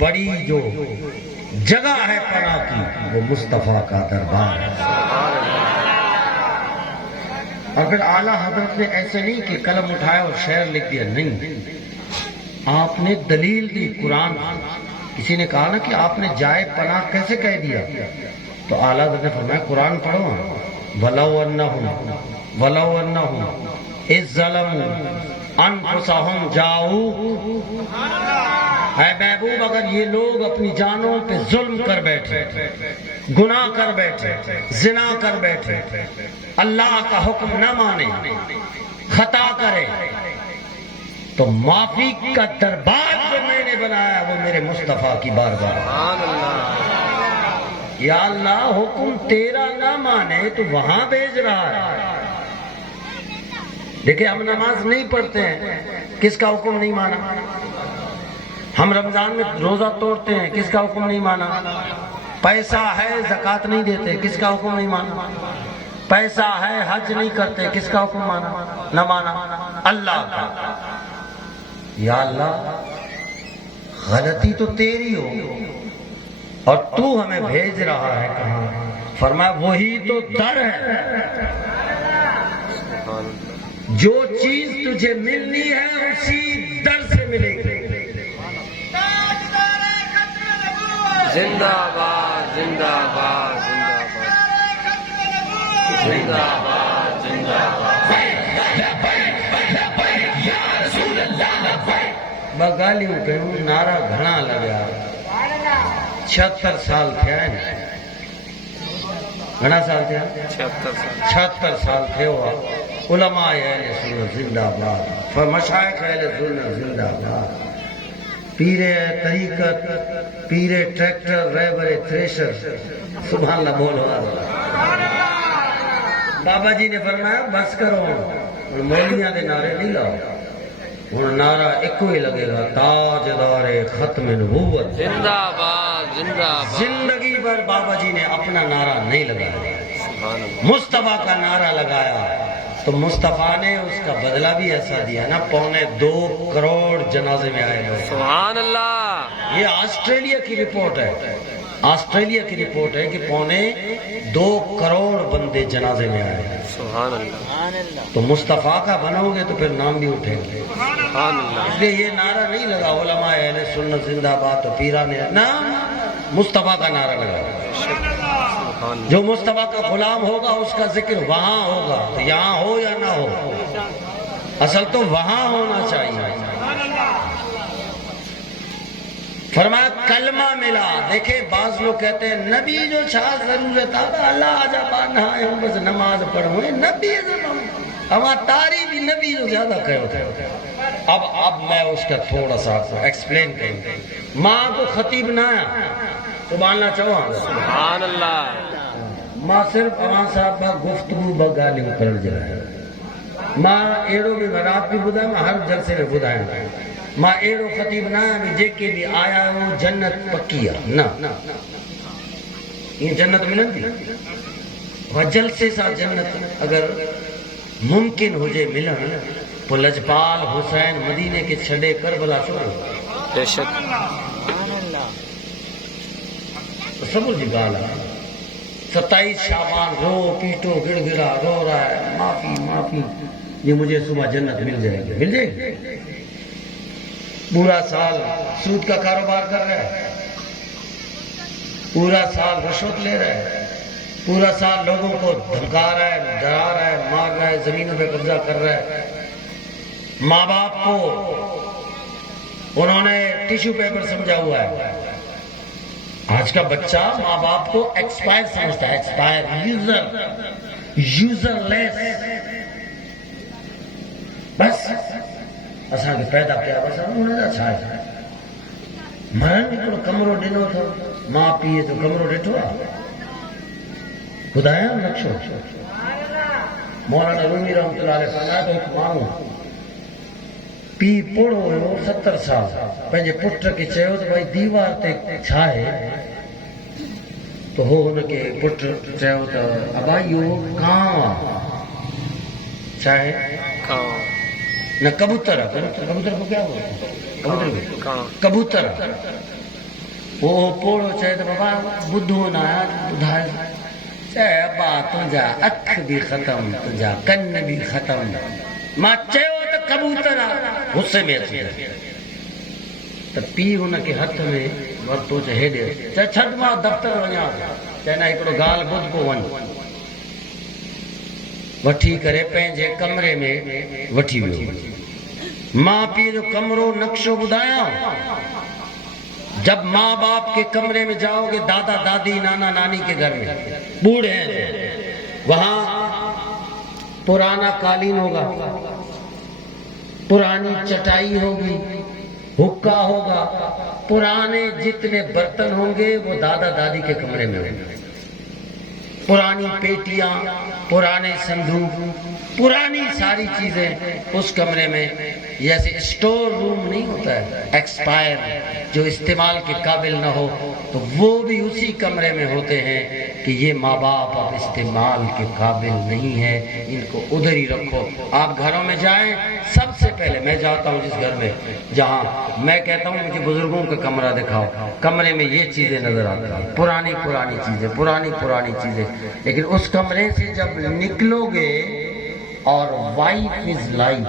بڑی جو جگہ ہے پناہ کی وہ مصطفیٰ کا دربار ہے۔ اور پھر اعلیٰ حضرت نے ایسے نہیں کہ قلم اٹھایا اور شعر لکھ دیا، نہیں، آپ نے دلیل دی قرآن۔ کسی نے کہا نا کہ آپ نے جائے پناہ کیسے کہہ دیا، تو اعلیٰ حضرت نے فرمایا قرآن پڑھو، وَلَوْ أَنَّهُمْ إِذ ظَّلَمُوا أَنفُسَهُمْ جَاءُوكَ، اے محبوب اگر یہ لوگ اپنی جانوں پہ ظلم کر بیٹھے، گناہ کر بیٹھے، زنا کر بیٹھے، اللہ کا حکم نہ مانے، خطا کرے، تو معافی کا دربار جو میں نے بنایا وہ میرے مصطفیٰ کی بارگاہ۔ یا اللہ حکم تیرا نہ مانے تو وہاں بھیج رہا ہے۔ دیکھیں ہم نماز نہیں پڑھتے ہیں، کس کا حکم نہیں مانا؟ ہم رمضان میں روزہ توڑتے ہیں، کس کا حکم نہیں مانا؟ پیسہ ہے زکوٰۃ نہیں دیتے، کس کا حکم نہیں مانا؟ پیسہ ہے حج نہیں کرتے، کس کا حکم مانا نہ مانا؟ اللہ کا۔ یا اللہ غلطی تو تیری ہو اور تو ہمیں بھیج رہا ہے کہاں؟ فرمایا وہی تو در ہے، جو چیز تجھے ملنی ہے اسی در سے ملے گی۔ زندہ باد زندہ باد زندہ باد زندہ باد بغالیوں کہوں نعرہ گھنا لگا، 76 سال تھے، گھنا سال تھے، 76 سال تھے ہوا۔ علماء اہل سنت زندہ باد، مشائخ اہل سنت زندہ باد، پیر طریقت، پیر ٹریکٹر، رہبر تھریشر، سبحان اللہ بولو۔ بابا جی نے فرمایا بس کرو، مولویاں دے نعرے نہیں لاؤ، ہن نعرہ ایکو ہی لگے گا، تاجدار ختم نبوت زندہ باد زندہ باد۔ زندگی بھر بابا جی نے اپنا نعرہ نہیں لگایا، مصطفیٰ کا نعرہ لگایا، تو مصطفیٰ نے اس کا بدلہ بھی ایسا دیا نا، 2.25 کروڑ جنازے میں آئے لوگ۔ سبحان اللہ۔ یہ آسٹریلیا کی رپورٹ ہے، آسٹریلیا کی رپورٹ ہے کہ 2.25 کروڑ بندے جنازے میں آئے ہیں۔ سبحان اللہ۔ تو مصطفیٰ کا بنو گے تو پھر نام بھی اٹھیں گے۔ سبحان اللہ۔ اس لیے یہ نعرہ نہیں لگا علماء اہل سنت زندہ باد تو پیران نے نہ، مصطفیٰ کا نعرہ لگا۔ جو مصطفیٰ کا غلام ہوگا اس کا ذکر وہاں ہوگا، تو یہاں ہو یا نہ ہو، اصل تو وہاں ہونا چاہیے۔ فرمایا کلمہ ملا۔ دیکھیں بعض لوگ کہتے ہیں نبی جو چھا ضرورت آبا اللہ آجا بانا ہے ہوں بس نماز پڑھوں، نبی ہمارا تاری بھی نبی جو زیادہ کہو تھے۔ اب میں اس کا تھوڑا سا ایکسپلین کروں۔ ماں کو خطیب نہ ہے، سبحان اللہ چاہو، سبحان اللہ۔ ماں صرف امان صاحب با گفتگو با گالی کرل جائے، ماں ایڑو بھی رات بھی بدھائے، میں ہر جلسے میں بدھائیں، ماں ایڑو خطیب نہ ہے جے کے بھی آیا ہو جنت پکی ہے نہ، یہ جنت ملن دی و جلسے سا جنت اگر ممکن ہو جائے ملن، تو لجپال حسین مدینے کے چھڑے کربلا چھوڑو، بے شک سمجھ جی گالا 27 شعبان رو پیٹو گڑ گڑا رو رہا ہے، معافی معافی، یہ مجھے صبح جنت مل جائے گی، مل جائے گی۔ پورا سال سود کا کاروبار کر رہا ہے، پورا سال رشوت لے رہا ہے، پورا سال لوگوں کو دھمکا رہا ہے، ڈرا رہا ہے، مار رہا ہے، زمینوں پہ قبضہ کر رہا ہے، ماں باپ کو انہوں نے ٹیشو پیپر سمجھا ہوا ہے۔ آج کا بچہ ماں باپ کو ایکسپائر سمجھتا ہے، ایکسپائر، یوزر لیس، بس اساں کے پیدا کیا بس انہوں نے اچھا ہے مرن کو کمرو ڈنو تھا، ماں پیے تو کمرو ڈٹھو خدایا نقشو۔ مولانا رومی رحمۃ اللہ علیہ فرمایا تو ایک مانو پی پوڑو ہو 70 سال پنجے پٹ کے چیو تو بھائی دیوار تے چھائے، تو ہو ان کے پٹ چیو تو ابائیو کاں چاہے نہ کبوتر، کبوتر کو کیا ہوا؟ کبوتر وہ پوڑو چاہے تو بابا بدھو نہ بدھائے چاہے ابا تجھا اکھ بھی ختم تجھا کن بھی ختم ماں چاہو تو کبوتر غصے میں اچھے تو پی ان کے ہاتھ میں ورتو چاہے دے چاہے چھڈ ماں دفتر وجا چاہے نہ ایکڑو گال بدھ کو ون وٹھی کرے پنجے کمرے میں وٹھی ویو ماں پی جو کمرو نقشو بدھایا جب ماں باپ کے کمرے میں جاؤ گے دادا دادی نانا نانی کے گھر میں بوڑھے ہیں وہاں پرانا قالین ہوگا پرانی چٹائی ہوگی حکا ہوگا پرانے جتنے برتن ہوں گے وہ دادا دادی کے کمرے میں ہوں گے پرانی پیٹیاں پرانے صندوق پرانی ساری چیزیں اس کمرے میں جیسے اسٹور روم نہیں ہوتا ہے ایکسپائر جو استعمال کے قابل نہ ہو تو وہ بھی اسی کمرے میں ہوتے ہیں کہ یہ ماں باپ اب استعمال کے قابل نہیں ہے ان کو ادھر ہی رکھو آپ گھروں میں جائیں سب سے پہلے میں جاتا ہوں جس گھر میں جہاں میں کہتا ہوں مجھے بزرگوں کا کمرہ دکھاؤ کمرے میں یہ چیزیں نظر آتی ہیں پرانی چیزیں پرانی چیزیں لیکن اس کمرے سے جب نکلو گے اور وائف از لائف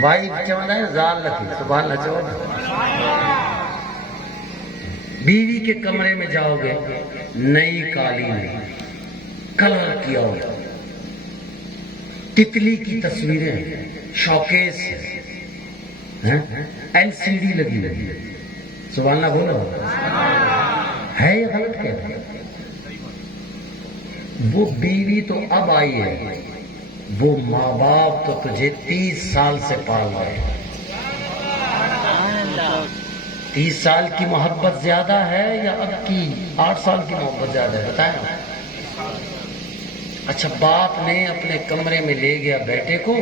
وائف چوندہ ہے زال لکھی سبحان اللہ چوندہ بیوی کے کمرے میں جاؤ گے نئی قالین کلر کیا ہوگا تتلی کی تصویریں شوکیس ایل سی ڈی لگی ہوئی سبحان اللہ بولو ہے یہ غلط کہہ رہے وہ بیوی تو اب آئی ہے وہ ماں باپ تو تجھے 30 سال سے پال رہے ہیں 30 سال کی محبت زیادہ ہے یا اب کی 8 سال کی محبت زیادہ ہے بتائیں اچھا باپ نے اپنے کمرے میں لے گیا بیٹے کو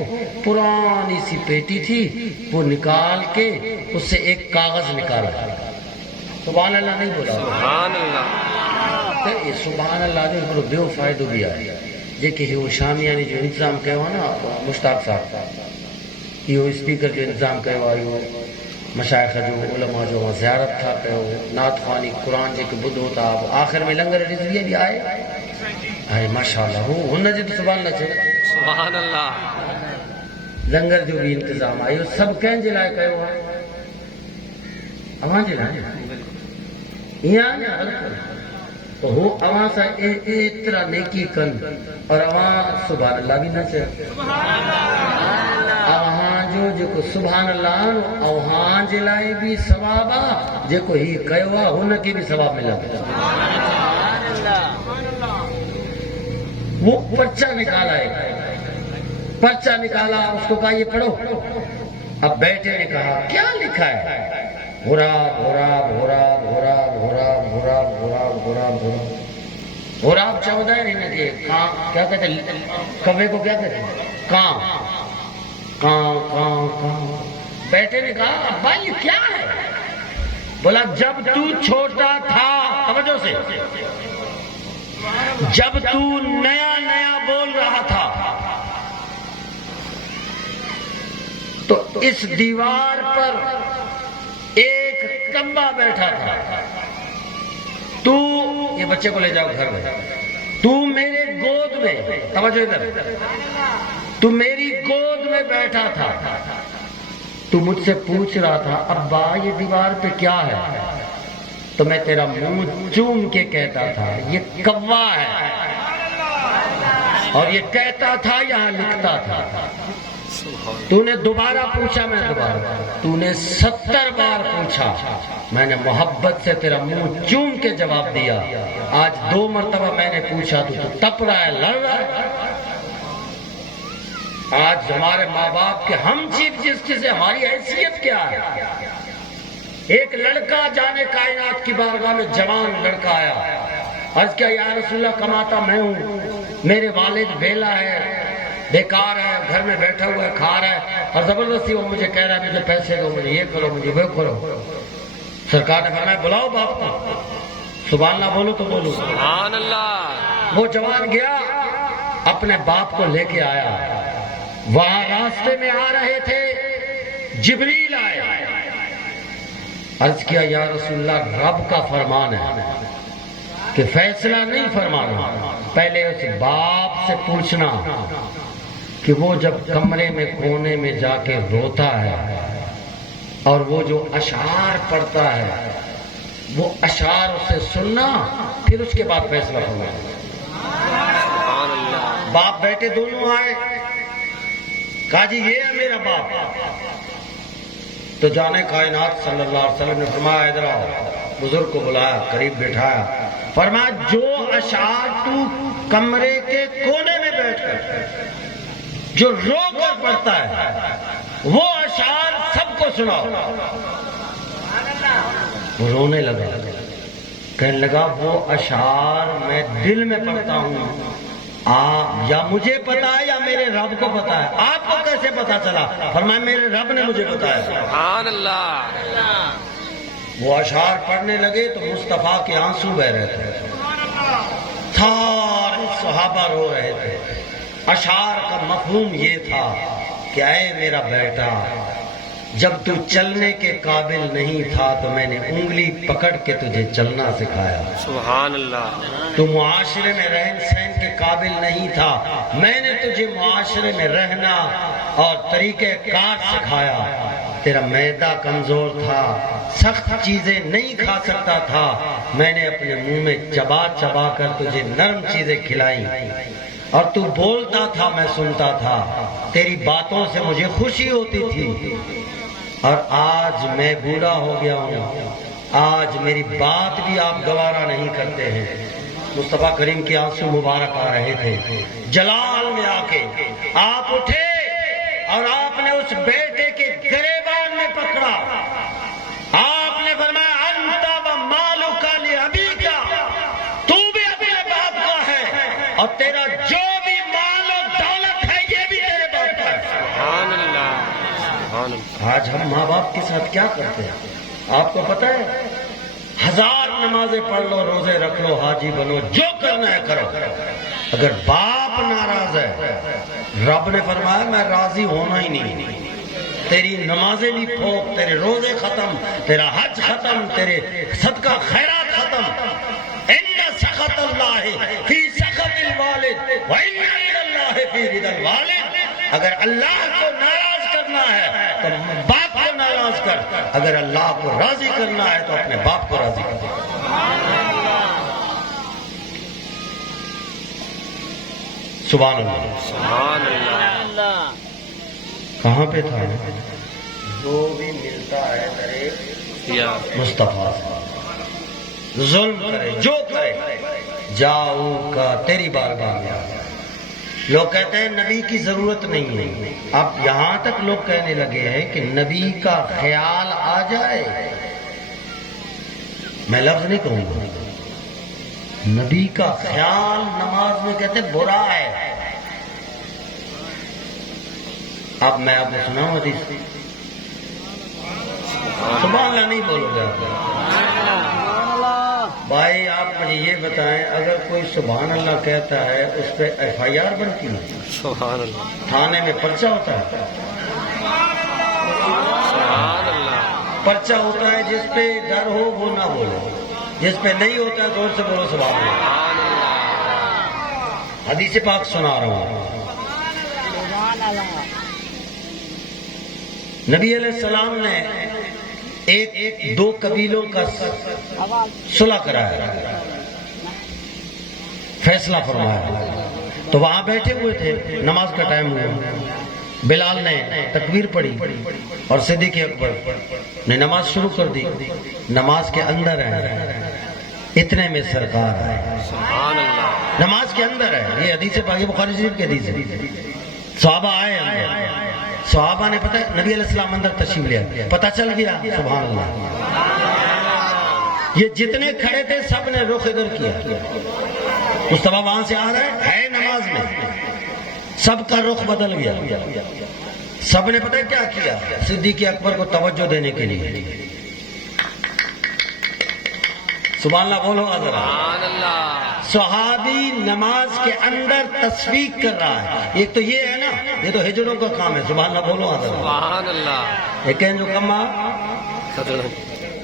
پرانی سی پیٹی تھی وہ نکال کے اس سے ایک کاغذ نکالا سبحان اللہ نہیں بولا سبحان اللہ سبحان اللہ جو بیو فائدو بھی آئے جیکے وہ شامیانی جو انتظام کہو نا مشتاق صاحب یہ اسپیکر جو انتظام کہو آئیو مشائخ جو علماء جو زیارت تھا کہو نعت خوانی قرآن جے کے بدھ ہوتا آخر میں لنگر رضویہ بھی آئے آئے ماشاءاللہ ہن جے تو سبحان اللہ چلے سبحان اللہ لنگر جو بھی انتظام آئیو سب کہیں جے لائے کہو اوہاں جے لائے یہاں یا غلط تو ہو اوہاں سا اترا نیکی کن اور اوہاں سبحان اللہ بھی نہ چاہے اوہاں جو کو سبحان اللہ اوہاں جلائے بھی ثوابا جے کو ہی کہوا ہن کی بھی ثواب ملا وہ پرچہ نکالا ہے پرچہ نکالا اس کو کہا یہ پڑھو اب بیٹے نے کہا کیا لکھا ہے غراب غراب غراب غراب غراب غراب غراب غراب غراب غراب چاہتا ہے نہیں کہ کیا کہتے ہیں کبے کو کیا کہتے ہیں کام کام کام کام بیٹے نے کہا ابا یہ کیا ہے بولا جب تو چھوٹا تھا توجہ سے جب تو نیا نیا بول رہا تھا تو اس دیوار پر ایک کمبا بیٹھا تھا تو یہ بچے کو لے جاؤ گھر میں تو میرے گود میں توجہ ادھر تو میری گود میں بیٹھا تھا تو مجھ سے پوچھ رہا تھا ابا یہ دیوار پہ کیا ہے تو میں تیرا منہ چوم کے کہتا تھا یہ کوا ہے اور یہ کہتا تھا یہاں لکھتا تھا تو نے دوبارہ پوچھا میں دوبارہ تو نے 70 بار پوچھا میں نے محبت سے تیرا منہ چوم کے جواب دیا آج 2 مرتبہ میں نے پوچھا تو تپ رہا ہے لڑ رہا ہے آج ہمارے ماں باپ کے ہم چیف جسٹس سے ہماری حیثیت کیا ہے ایک لڑکا جانے کائنات کی بارگاہ میں جوان لڑکا آیا عرض کیا یا رسول اللہ کماتا میں ہوں میرے والد بیلا ہے بیکار ہے گھر میں بیٹھا ہوا ہے کھا رہا ہے اور زبردستی وہ مجھے کہہ رہا ہے مجھے پیسے دو مجھے یہ کرو مجھے وہ کرو سرکار نے فرمایا بلاؤ باپ کو سبحان اللہ بولو تو بولو سبحان اللہ وہ جوان گیا اپنے باپ کو لے کے آیا وہاں راستے میں آ رہے تھے جبریل آئے عرض کیا یا رسول اللہ رب کا فرمان ہے کہ فیصلہ نہیں فرمانا، پہلے اس باپ سے پوچھنا کہ وہ جب کمرے میں کونے میں جا کے روتا ہے اور وہ جو اشعار پڑھتا ہے وہ اشعار اسے سننا، پھر اس کے بعد فیصلہ فرمانا۔ باپ بیٹے دونوں آئے، کہا جی یہ ہے میرا باپ، تو جانے کائنات صلی اللہ علیہ وسلم نے فرمایا ادھر آؤ، بزرگ کو بلایا، قریب بٹھایا، فرمایا جو اشعار تو کمرے کے کونے میں بیٹھ کر جو رو کر پڑھتا ہے وہ اشعار سب کو سناؤ۔ وہ رونے لگا، کہنے لگا وہ اشعار میں دل میں پڑھتا ہوں، یا مجھے پتا ہے یا میرے رب کو پتا ہے؟ آپ کو کیسے پتا چلا؟ فرمایا میرے رب نے مجھے بتایا۔ سبحان اللہ۔ وہ اشعار پڑھنے لگے تو مصطفیٰ کے آنسو بہ رہے تھے، سارے صحابہ رو رہے تھے۔ اشعار کا مفہوم یہ تھا کہ اے میرا بیٹا، جب تو چلنے کے قابل نہیں تھا تو میں نے انگلی پکڑ کے تجھے چلنا سکھایا۔ سبحان اللہ۔ تو معاشرے میں رہن سہن کے قابل نہیں تھا، میں نے تجھے معاشرے میں رہنا اور طریقہ کار سکھایا۔ تیرا معدہ کمزور تھا، سخت چیزیں نہیں کھا سکتا تھا، میں نے اپنے منہ میں چبا چبا کر تجھے نرم چیزیں کھلائیں، اور تو بولتا تھا میں سنتا تھا، تیری باتوں سے مجھے خوشی ہوتی تھی۔ اور آج میں بوڑھا ہو گیا ہوں، آج میری بات بھی آپ گوارا نہیں کرتے ہیں۔ مصطفیٰ کریم کے آنسو مبارک آ رہے تھے۔ جلال میں آ کے آپ اٹھے اور آپ نے اس بیٹے کے گریبان میں پکڑا، آپ نے فرمایا انت و مالک لابیک، تو بھی اپنے باپ کا ہے اور تیرا جو بھی مال و دولت ہے یہ بھی تیرے باپ کا ہے۔ سبحان اللہ۔ سبحان اللہ۔ آج ہم ماں باپ کے ساتھ کیا کرتے ہیں آپ کو پتہ ہے؟ 1000 نمازیں پڑھ لو، روزے رکھ لو، حاجی بنو، جو کرنا ہے کرو، اگر باپ ناراض ہے رب نے فرمایا میں راضی ہونا ہی نہیں، تیری نمازیں بھی پھونک، تیرے روزے ختم، تیرا حج ختم، تیرے صدقہ خیرات ختم۔ ان سخط اللہ فی سخط الوالد وان رضا اللہ فی رضا الوالد۔ اگر اللہ کو ناراض کرنا ہے تو باپ کو ناراض کر، اگر اللہ کو راضی کرنا ہے تو اپنے باپ کو راضی کر۔ سبحان اللہ۔ سبحان اللہ۔ کہاں پہ تھا؟ جو بھی ملتا ہے کرے یا مصطفیٰ سے، ظلم کرے جو کرے، جاؤ کا تیری بارگاہ میں آ۔ لوگ کہتے ہیں نبی کی ضرورت نہیں ہے، اب یہاں تک لوگ کہنے لگے ہیں کہ نبی کا خیال آ جائے، میں لفظ نہیں کہوں گا، نبی کا خیال نماز میں کہتے برا ہے۔ اب میں آپ کو سناؤں حدیث، سبحان اللہ نہیں بولو گے بھائی؟ آپ مجھے یہ بتائیں اگر کوئی سبحان اللہ کہتا ہے اس پہ FIR بنتی ہے؟ سبحان اللہ۔ تھانے میں پرچہ ہوتا ہے؟ سبحان اللہ۔ پرچہ ہوتا ہے جس پہ ڈر ہو وہ نہ بولے، جس پہ نہیں ہوتا ہے زور سے بولو سبحان اللہ۔ سبحان اللہ۔ حدیث پاک سنا رہا ہوں۔ نبی علیہ السلام نے ایک دو قبیلوں کا صلح کرایا، فیصلہ فرمایا، تو وہاں بیٹھے ہوئے تھے، نماز کا ٹائم ہوا، بلال نے تکبیر پڑھی اور صدیق اکبر نے نماز شروع کر دی، نماز کے اندر ہے، اتنے میں سرکار آئے، سبحان اللہ۔ نماز کے اندر ہے، یہ حدیث پاک بخاری شریف کی حدیث ہے۔ صحابہ آئے اندر، صحابہ نے پتہ نبی علیہ السلام اندر تشریف لیا، پتہ چل گیا سبحان اللہ، یہ جتنے کھڑے تھے سب نے رخ ادھر کیا، مصطفیٰ وہاں سے آ رہا ہے نماز میں، سب کا رخ بدل گیا، سب نے پتہ کیا کیا؟ صدیق اکبر کو توجہ دینے کے لیے سبحان اللہ بولو ذرا۔ سبحان اللہ۔ صحابی نماز کے اندر تصفیق کر رہا ہے، ایک تو یہ ہے نا، یہ تو ہجروں کا کام ہے، سبحان اللہ بولو ذرا۔ سبحان اللہ۔ ایک جو کما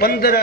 15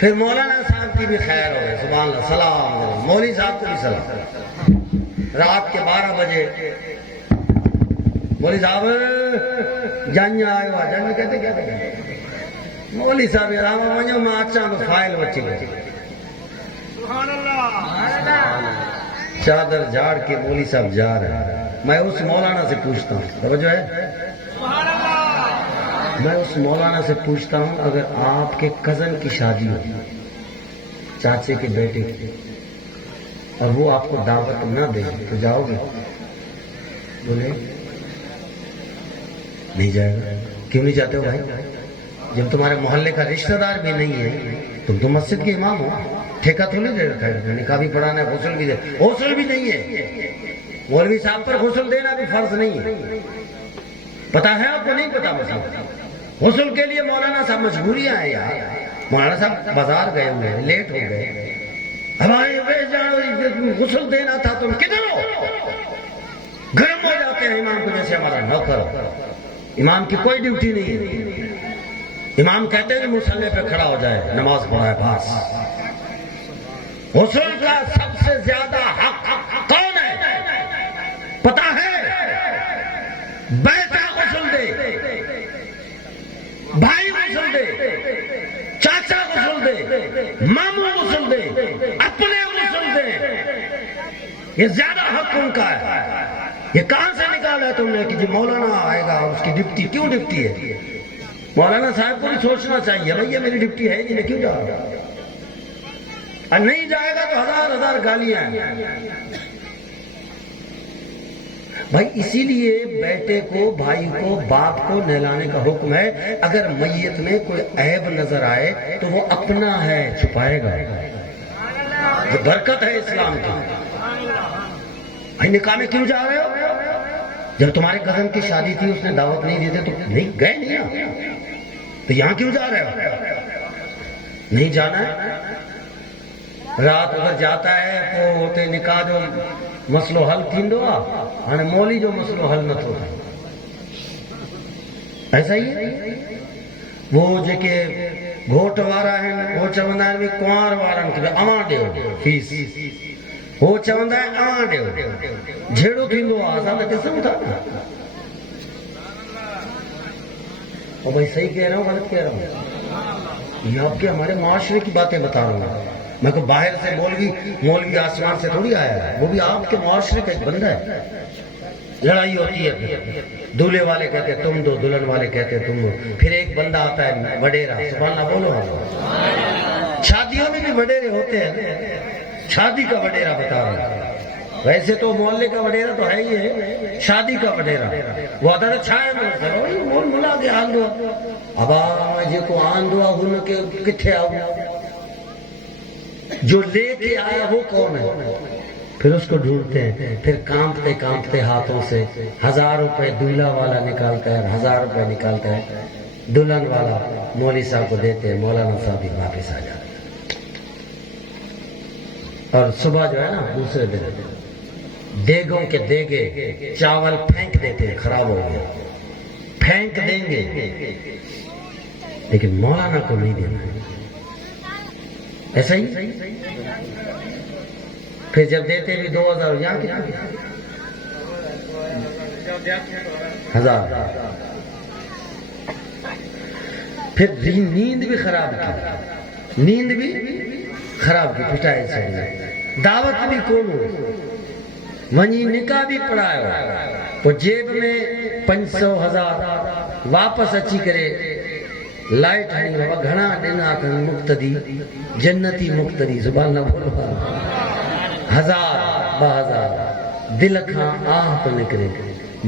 پھر مولانا صاحب کی بھی خیر ہو، سبحان اللہ، سلام، مولوی صاحب کو بھی سلام۔ رات کے 12 بجے مولوی صاحب جنج آئے ہوا، جنج کہتے کیا کہتے مولوی صاحب رام ونجو میں اچھا تو فائل وچی گئی، چادر جھاڑ کے مولوی صاحب جا رہے ہیں۔ میں اس مولانا سے پوچھتا ہوں، توجہ ہے، میں اس مولانا سے پوچھتا ہوں اگر آپ کے کزن کی شادی ہو، چاچے کے بیٹے کی، اور وہ آپ کو دعوت نہ دے تو جاؤ گے؟ بولے نہیں جائے گا۔ کیوں نہیں جاتے ہو بھائی؟ جب تمہارے محلے کا رشتہ دار بھی نہیں ہے، تم تو مسجد کے امام ہو، ٹھیکہ تو نہیں دے رکھا ہے، نکاح بھی پڑھانا ہے، غسل بھی دے، غسل بھی نہیں ہے، مولوی صاحب پر غسل دینا بھی فرض نہیں ہے، پتا ہے آپ کو؟ نہیں پتا؟ مسئلہ غسل کے لیے مولانا صاحب مجبوریاں ہیں یار، مولانا صاحب بازار گئے ہوئے ہیں، لیٹ ہو گئے، ہمارے غسل دینا تھا، تم کدھر ہو؟ گرم ہو جاتے ہیں امام کو جیسے ہمارا نوکر ہو۔ امام کی کوئی ڈیوٹی نہیں ہے، امام کہتے ہیں کہ مصلی پہ کھڑا ہو جائے، نماز پڑھائے، بس۔ غسل کا سب سے زیادہ حق کون ہے پتا ہے؟ بیٹا غسل دے، بھائی غسل دے، چاچا غسل دے، ماموں غسل دے، اپنے غسل دے، یہ زیادہ حق ان کا ہے۔ یہ کہاں سے نکالا ہے تم نے کہ جی مولانا آئے گا اس کی ڈپٹی؟ کیوں ڈپٹی ہے؟ مولانا صاحب کو بھی سوچنا چاہیے بھائی یہ میری ڈپٹی ہے جی، میں کیوں جا رہا ہوں؟ اور نہیں جائے گا تو ہزار ہزار گالیاں ہیں بھائی۔ اسی لیے بیٹے کو، بھائی کو، باپ کو نہلانے کا حکم ہے۔ اگر میت میں کوئی عیب نظر آئے تو وہ اپنا ہے، چھپائے گا، یہ برکت ہے اسلام کی۔ بھائی نکاح میں کیوں جا رہے ہو؟ جب تمہارے کزن کی شادی تھی اس نے دعوت نہیں دی تھی تو نہیں گئے، نہیں تو یہاں کیوں جا رہے ہو؟ نہیں جانا ہے۔ رات ادھر جاتا ہے تو ہوتے نکاح جو مسئلو حل تھیندو آ، ہاں مولی جو مسئلو حل نہ تھو، ایسا ہی ہے۔ وہ جے گھوٹ وارا ہیں وہ چوندا ہے بھی کنوار وارن کے اواں ڈیو فیس، وہ چوندا ہے اواں ڈیو، جھیڑو تھیندو آ، اساں تے ڈسوں تھا۔ اور بھائی صحیح کہہ رہا ہوں غلط کہہ رہا ہوں؟ یہ آپ کے ہمارے معاشرے کی باتیں بتا رہا ہوں میں، کو باہر سے مولوی آسمان سے تھوڑی آیا ہے، وہ بھی آپ کے معاشرے کا ایک بندہ ہے۔ لڑائی ہوتی ہے، دولہے والے کہتے ہیں تم دو، دلہن والے کہتے ہیں تم دو، پھر ایک بندہ آتا ہے وڈیرا، سبحان اللہ بولو۔ شادیوں میں بھی وڈیرے ہوتے ہیں، شادی کا وڈیرا بتا رہا ہوں۔ ویسے تو محلے کا وڈیرا تو ہے ہی ہے، شادی کا وڈیرا وہ آتا ہے چھائے میں مول ملا کے آن دو، اب مجھے کو آن دو ہن کے کتھے آؤ، جو لے کے آیا وہ کون ہے؟ پھر اس کو ڈھونڈتے ہیں، پھر کانپتے کانپتے ہاتھوں سے 1000 روپے دلہا والا نکالتا ہے، 1000 روپے نکالتا ہے، دلہن والا مولوی صاحب کو دیتے ہیں، مولانا صاحب بھی واپس آ جاتے ہیں۔ اور صبح جو ہے نا دوسرے دن دیگوں کے دیگے چاول پھینک دیتے ہیں، خراب ہو گیا، پھینک دیں گے، لیکن مولانا کو نہیں دینا ہے، ایسا ہی۔ پھر جب دیتے بھی 2000، یہاں کتنا؟ 1000۔ پھر نیند بھی خراب کی، نیند بھی خراب کی، پٹائی سے دعوت بھی کون ہو، ونی نکاح بھی پڑھایا، وہ جیب میں 500 1000 واپس اچھی کرے لائٹ ہنی بابا گھنا ڈنا تھن مقتدی جنتی مقتدی، سبحان اللہ بولو، 1000 2000 دل کھاں آہ تو نکرے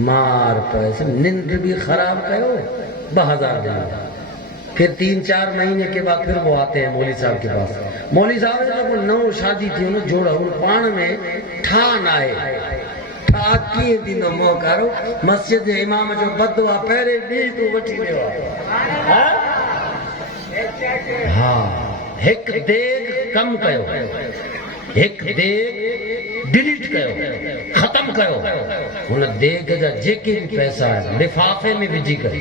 مار پیسے، نیند بھی خراب کرو 2000 دن۔ پھر 3-4 مہینے کے بعد پھر وہ آتے ہیں مولوی صاحب کے پاس، مولوی صاحب جب نو شادی تھی انہوں جوڑا ان پان میں ٹھان آئے، ٹھا کیے دنوں موقع رو مسجد امام جو بدوا پہرے بھی تو وٹھی دیو، ہاں ایک دیکھ کم کہو، ایک دیکھ ڈیلیٹ کہو، ختم کہو، انہیں دیکھ جا جے کے بھی پیسہ ہے لفافے میں وجی کرو۔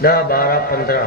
10, 12, 15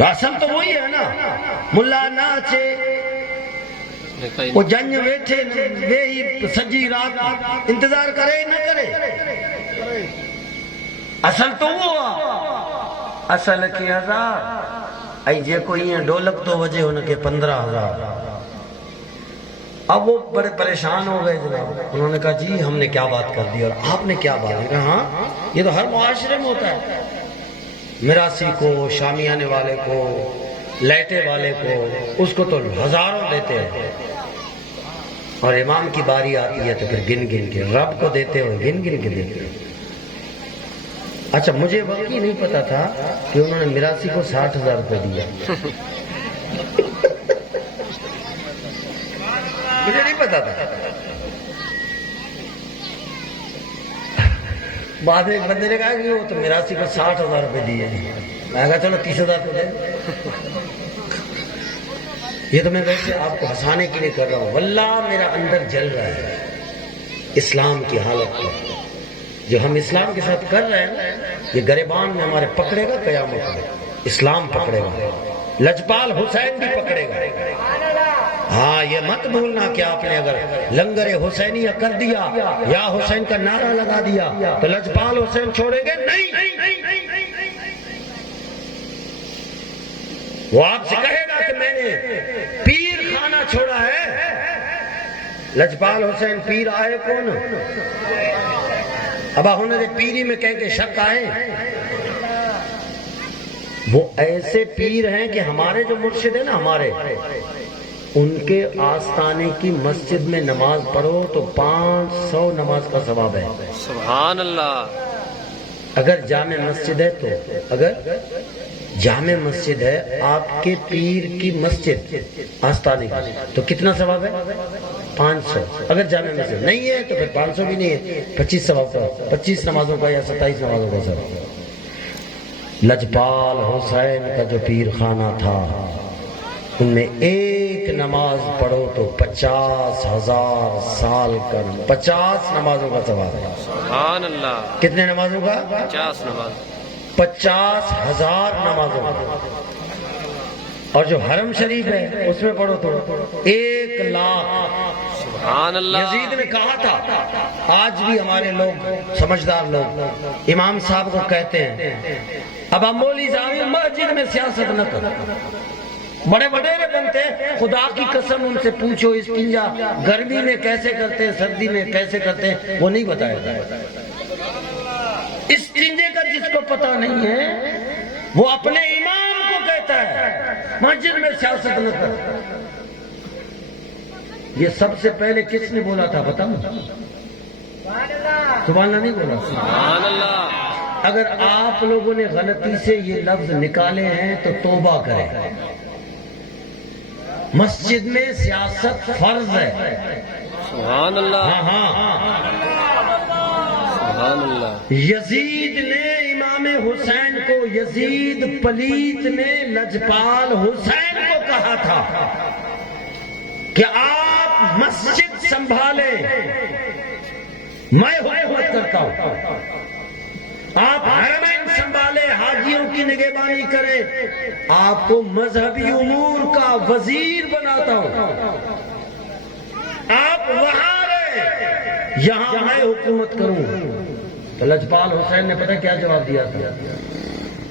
تو اصل تو وہی ہے نا، ملا ناچے وہ جنج ویٹھے وہی سجی رات انتظار کرے نہ کرے، اصل تو وہ اصل کی 1000 ای جے کو یہ ڈولک تو وجہ ان کے 15,000۔ اب وہ بڑے پریشان ہو گئے جناب، انہوں نے کہا جی ہم نے کیا بات کر دی اور آپ نے کیا بات کہا؟ ہاں یہ تو ہر معاشرے میں ہوتا ہے، میراثی کو، شامیانے والے کو، لیٹے والے کو، اس کو تو ہزاروں دیتے ہیں، اور امام کی باری آتی ہے تو پھر گن گن کے رب کو دیتے ہوئے گن گن کے دیتے ہیں۔ اچھا مجھے واقعی نہیں پتا تھا کہ انہوں نے میراثی کو 60,000 روپے دیا، مجھے نہیں پتا تھا۔ بعد میں ایک بندے نے کہا کہ وہ تو میراثی کو 60,000 روپے دیے، میں کہا چلو 30,000 تو دے۔ یہ تو میں ویسے آپ کو ہنسانے کے لیے کر رہا ہوں، واللہ میرا اندر جل رہا ہے اسلام کی حالت میں۔ جو ہم اسلام کے ساتھ کر رہے ہیں یہ گریبان میں ہمارے پکڑے گا، قیامت میں اسلام پکڑے گا، لجپال حسین بھی پکڑے گا۔ ہاں یہ مت بھولنا کہ آپ نے اگر لنگر حسینیہ کر دیا یا حسین کا نعرہ لگا دیا تو لجپال حسین چھوڑیں گے نہیں، وہ آپ سے کہے گا کہ میں نے پیر خانہ چھوڑا ہے۔ لجپال حسین پیر آئے کون؟ ابا ہونے دے پیری میں کہہ کے شک آئے، وہ ایسے پیر ہیں کہ ہمارے جو مرشد ہیں نا ہمارے، ان کے آستانے کی مسجد میں نماز پڑھو تو 500 نماز کا ثواب ہے۔ سبحان اللہ۔ اگر جامع مسجد ہے تو، اگر جامع مسجد ہے آپ کے پیر کی مسجد آستانے کی تو کتنا ثواب ہے؟ 500۔ اگر جامع مسجد نہیں ہے تو پھر 500 بھی نہیں ہے، 25 ثواب کا، 25 نمازوں کا یا 27 نمازوں کا ثواب۔ لجپال حسین کا جو پیر خانہ تھا ان میں ایک نماز پڑھو تو 50,000 سال کا، 50 نمازوں کا ثواب ہے۔ سبحان اللہ۔ کتنے نمازوں کا؟ 50 نماز، 50,000 نمازوں کا۔ اور جو حرم شریف ہے اس میں پڑھو تو 1,00,000۔ سبحان اللہ۔ یزید نے کہا تھا، آج بھی ہمارے لوگ سمجھدار لوگ امام صاحب کو کہتے ہیں اب ہم مولوی صاحب مسجد میں سیاست نہ کرو، بڑے وڈیرے بنتے ہیں، خدا کی قسم ان سے پوچھو استنجا گرمی میں کیسے کرتے ہیں، سردی میں کیسے کرتے ہیں، وہ نہیں بتایا۔ استنجے کا جس کو پتا نہیں ہے وہ اپنے امام کو کہتا ہے مسجد میں سیاست نہ کرو۔ یہ سب سے پہلے کس نے بولا تھا بتاؤ؟ سبحان اللہ نہیں بولا؟ سبحان اللہ۔ اگر آپ لوگوں نے غلطی سے یہ لفظ نکالے ہیں تو توبہ کریں۔ مسجد میں سیاست فرض ہے۔ سبحان اللہ۔ ہاں سبحان اللہ۔ یزید نے امام حسین کو، یزید پلیت نے لجپال حسین کو کہا تھا کہ آپ مسجد سنبھالیں، میں حکومت کرتا ہوں، آپ حرمین سنبھالے، حاجیوں کی نگہبانی کریں، آپ کو مذہبی امور کا وزیر بناتا ہوں، آپ وہاں رہیں، یہاں میں حکومت کروں۔ تو لجپال حسین نے پتہ کیا جواب دیا تھا؟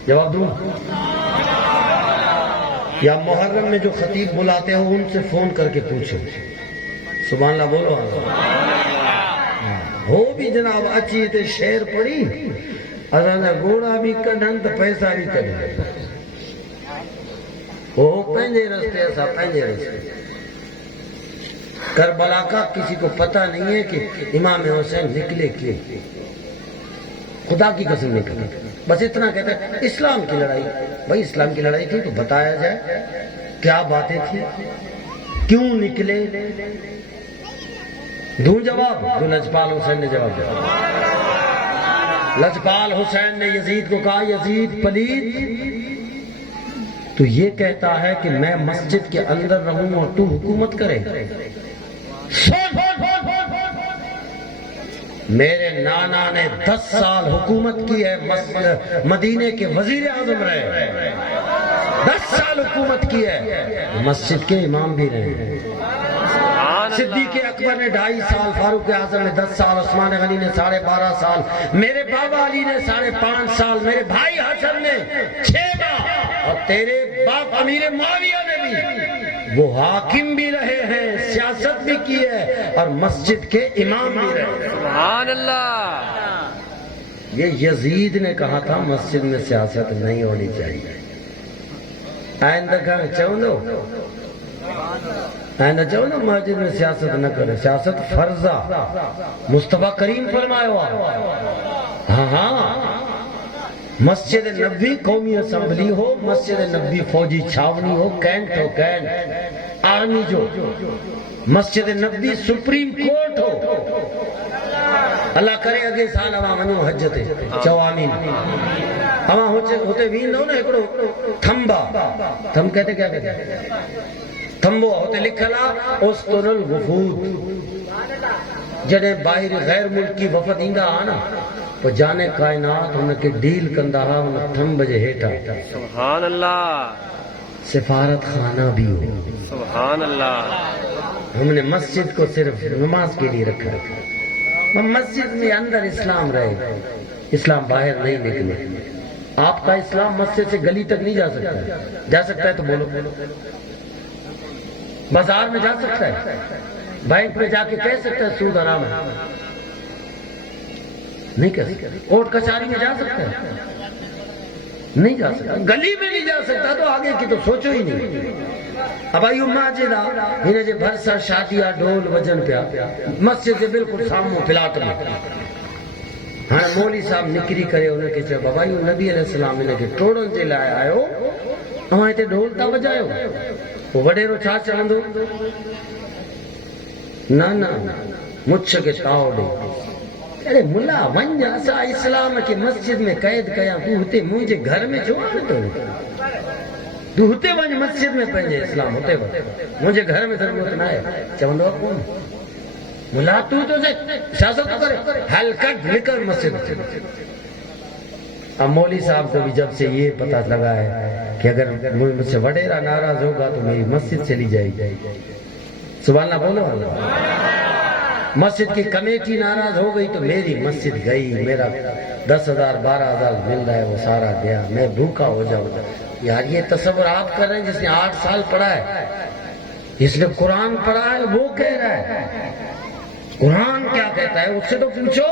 جواب دوں یا محرم میں جو خطیب بلاتے ہو ان سے فون کر کے پوچھو؟ سبحان اللہ بولو۔ ہو بھی جناب اچھی تے شعر پڑھی، اصل گوڑا بھی کڈن تو پیسہ بھی کڈن، وہ پہنجے رستے ایسا پہنجے رستے۔ کربلا کا کسی کو پتہ نہیں ہے کہ امام حسین نکلے کیوں، خدا کی قسم نکلے، بس اتنا کہتے ہیں اسلام کی لڑائی۔ بھائی اسلام کی لڑائی تھی تو بتایا جائے کیا باتیں تھی، کیوں نکلے، دوں جواب جو لجپال حسین نے جواب دیا۔ لجپال حسین نے یزید کو کہا یزید پلید تو یہ کہتا ہے کہ میں مسجد کے اندر رہوں اور تو حکومت کرے۔ میرے نانا نے 10 سال حکومت کی ہے، مدینے کے وزیر اعظم رہے۔ 10 سال حکومت کی ہے، مسجد کے امام بھی رہے ہیں۔ سبحان صدیق اللہ، اکبر نے 2.5 سال، فاروق اعظم نے 10 سال، عثمان غنی نے 12.5 سال، میرے بابا علی نے 5.5 سال، میرے بھائی حسن نے 6 ماہ، اور تیرے باپ امیر معاویہ نے بھی، وہ حاکم بھی رہے ہیں، سیاست بھی کی ہے، اور مسجد کے امام بھی رہے ہیں۔ سبحان اللہ، یہ یزید نے کہا تھا مسجد میں سیاست نہیں ہونی چاہیے۔ آئندہ کہا چاہو نا مسجد میں سیاست نہ کرے، سیاست فرضہ، مصطفیٰ کریم فرمایا ہوا۔ ہاں، مسجد نبوی قومی اسمبلی ہو، مسجد نبوی فوجی چھاونی ہو، کینٹ ہو، کینٹ آرمی جو، مسجد نبوی سپریم کورٹ ہو۔ اللہ کرے اگے سال اواں ونجو حج تے، چو آمین۔ اواں ہوتے ویندو نا ہکڑو تھمبا، تھم کہتے کیا کہتے؟ تھمبو ہوتے لکھلا استر الوفود، جڑے باہر غیر ملکی وفد ایندا آنا تو جانے کائنات ان کے ڈیل کندا ہا ان تھمب جے ہیٹا۔ سبحان اللہ، سفارت خانہ بھی ہو۔ سبحان اللہ، ہم نے مسجد کو صرف نماز کے لیے رکھا، مسجد میں اندر اسلام رہے، اسلام باہر نہیں نکلے۔ آپ کا اسلام مسجد سے گلی تک نہیں جا سکتا، جا سکتا ہے تو بولو، بازار میں جا سکتا ہے، بینک میں جا کے کہہ سکتا ہے سود حرام ہے، نہیں کہہ سکتا۔ کورٹ کچہری میں جا سکتا ہے، نہیں جا سکتا۔ گلی میں نہیں جا سکتا تو آگے کی تو سوچو ہی نہیں۔ اب ایو ماجدہ انہیں جے بھرسا شادیاں ڈھول وجن پیا، مسجد سے بالکل سامنے پلاٹ میں۔ ہاں مولوی صاحب نکری کرے انہیں کہ چاہے بابا یوں نبی علیہ السلام انہیں کہ ٹوڑن جے لائے آئے ہو، ہمیں تے ڈھول تا بجائے ہو، وہ وڈے رو چھا چاہندو؟ نہ مچھ کے تاؤ دے۔ ارے ملا ونجا اسا اسلام کے مسجد میں قید کیا، تو ہوتے مجھے گھر میں چھو آنے تو ہوتے ونج مسجد میں پہنجے اسلام ہوتے ونج، مجھے گھر میں ضرورت نہ ہے۔ چاہندو کون ملا تو سے سیاست کرے، حل کٹ نکل مسجد سے۔ اب مولوی صاحب کو بھی جب سے یہ پتہ لگا ہے کہ اگر مجھ سے وڈیرا ناراض ہوگا تو میری مسجد چلی جائے گی، سبحان اللہ بولو اللہ۔ مسجد کی کمیٹی ناراض ہو گئی تو میری مسجد گئی، میرا 10,000 12,000 مل رہا ہے وہ سارا گیا، میں بھوکا ہو جاؤں۔ یار یہ تصور آپ کر رہے ہیں جس نے 8 سال پڑھا ہے، جس نے قرآن پڑھا ہے، وہ کہہ رہا ہے قرآن کیا کہتا ہے اس سے تو پوچھو۔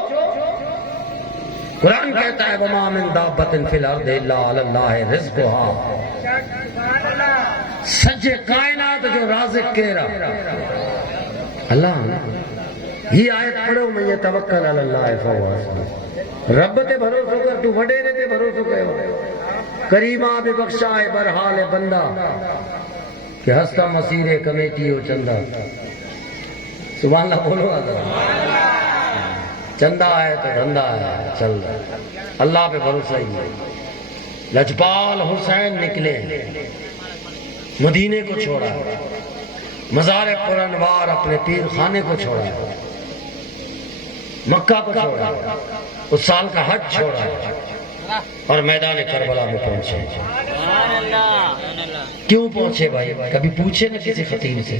قرآن کہتا ہے وَمَا مِن دَابَّةٍ فِي الْأَرْضِ إِلَّا عَلَى اللَّهِ رِزْقُهَا، سجے کائنات جو رازق کہہ رہا اللہ۔ یہ آیت پڑھو میں یتوکل علی اللہ فہو حسبہ، رب تے بھروسہ کر، تو وڈیرے تے بھروسہ کر، کریمہ بے بخشا ہے برحال بندہ، کہ ہستا مسیر کمیٹی ہو چندہ، سبحان اللہ بولو چندہ ہے تو دھندہ ہے، چل رہا اللہ پہ بھروسہ ہی ہے۔ لجپال حسین نکلے، مدینے کو چھوڑا، مزار پر انوار اپنے پیر خانے کو چھوڑا، مکہ کو چھوڑا، اس سال کا حج چھوڑا، اور میدان کربلا میں پہنچے۔ کیوں پہنچے بھائی؟ کبھی پوچھے نا کسی خطیب سے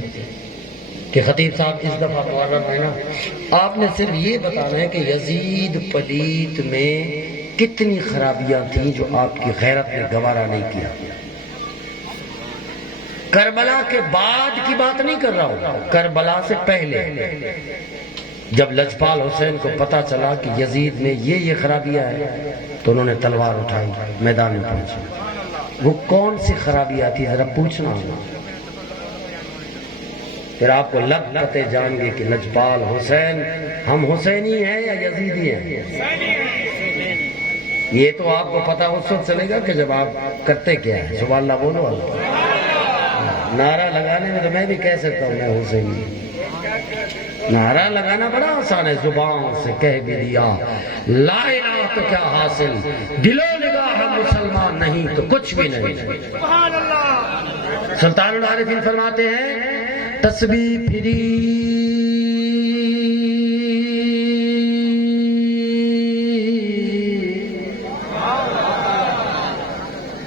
کہ خطیب صاحب اس دفعہ محرم ہے نا، آپ نے صرف یہ بتانا ہے کہ یزید پلیت میں کتنی خرابیاں تھیں جو آپ کی غیرت نے گوارا نہیں کیا۔ کربلا کے بعد کی بات نہیں کر رہا ہوں، کربلا سے پہلے جب لجپال حسین کو پتا چلا کہ یزید میں یہ خرابیاں ہیں تو انہوں نے تلوار اٹھائی، میدان میں پہنچے۔ وہ کون سی خرابیاں تھی ذرا پوچھنا ہوگا، پھر آپ کو لگ پتے جان گے کہ لجپال حسین ہم حسینی ہیں یا یزیدی ہیں۔ یہ تو آپ کو پتا اس وقت چلے گا کہ جب آپ کرتے کیا ہے۔ سبحان اللہ بولو اللہ۔ نعرہ لگانے میں تو میں بھی کہہ سکتا ہوں میں حسینی ہوں، نعرہ لگانا بڑا آسان ہے، زبان سے کہہ بھی دیا لا الہ تو کیا حاصل، دل و نگاہ مسلمان نہیں تو کچھ بھی نہیں۔ سلطان العارفین فرماتے ہیں تسبیح پھری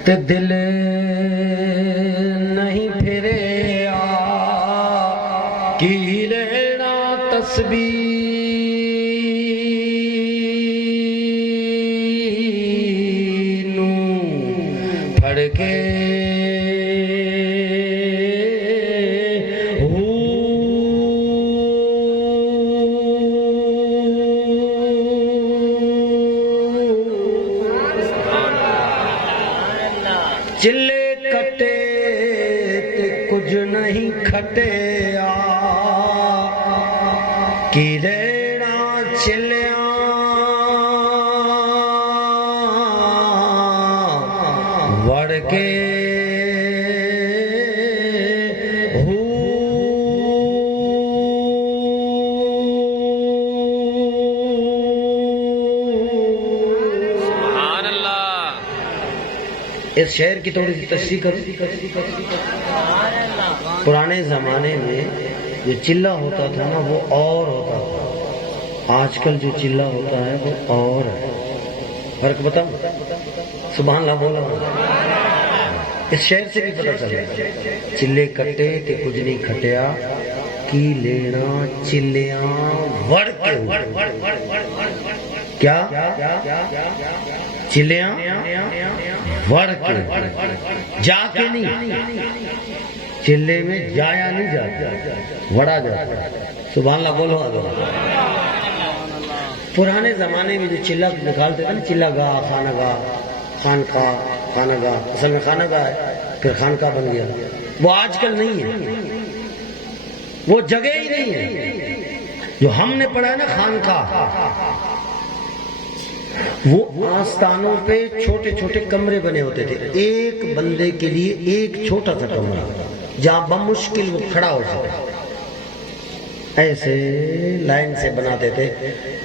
تے دل تسبیح نو پڑھ کے چلے کٹے تے کچھ نہیں کھٹیا کی ریڑا چلیاں وڑ کے اس شعر کی تھوڑی سی تشریح کروں. پرانے زمانے میں جو چلہ ہوتا تھا نا وہ اور ہوتا تھا، آج کل جو چلہ ہوتا ہے وہ اور ہے. فرق بتاؤں؟ سبحان اللہ بولا. اس شعر سے بھی پتہ چلے چلے کٹے تے کچھ نہیں کھٹیا کی لینا چلیاں وڑ کے. کیا چلیاں وڑ کے، جا کے نہیں. چلے میں جایا نہیں جاتا، وڑا جاتا. سبحان اللہ بولو. پرانے زمانے میں جو چلہ نکالتے تھے نا، چلہ گاہ، خانہ گاہ، خانقاہ، خانہ گاہ، اصل میں خانہ گاہ ہے پھر خانقاہ بن گیا، وہ آج کل نہیں ہے، وہ جگہ ہی نہیں ہے. جو ہم نے پڑھا ہے نا خانقاہ، وہ آستانوں پہ چھوٹے چھوٹے کمرے بنے ہوتے تھے، ایک بندے کے لیے ایک چھوٹا سا کمرہ جہاں بمشکل وہ کھڑا ہو سکے. ایسے لائن سے بناتے تھے.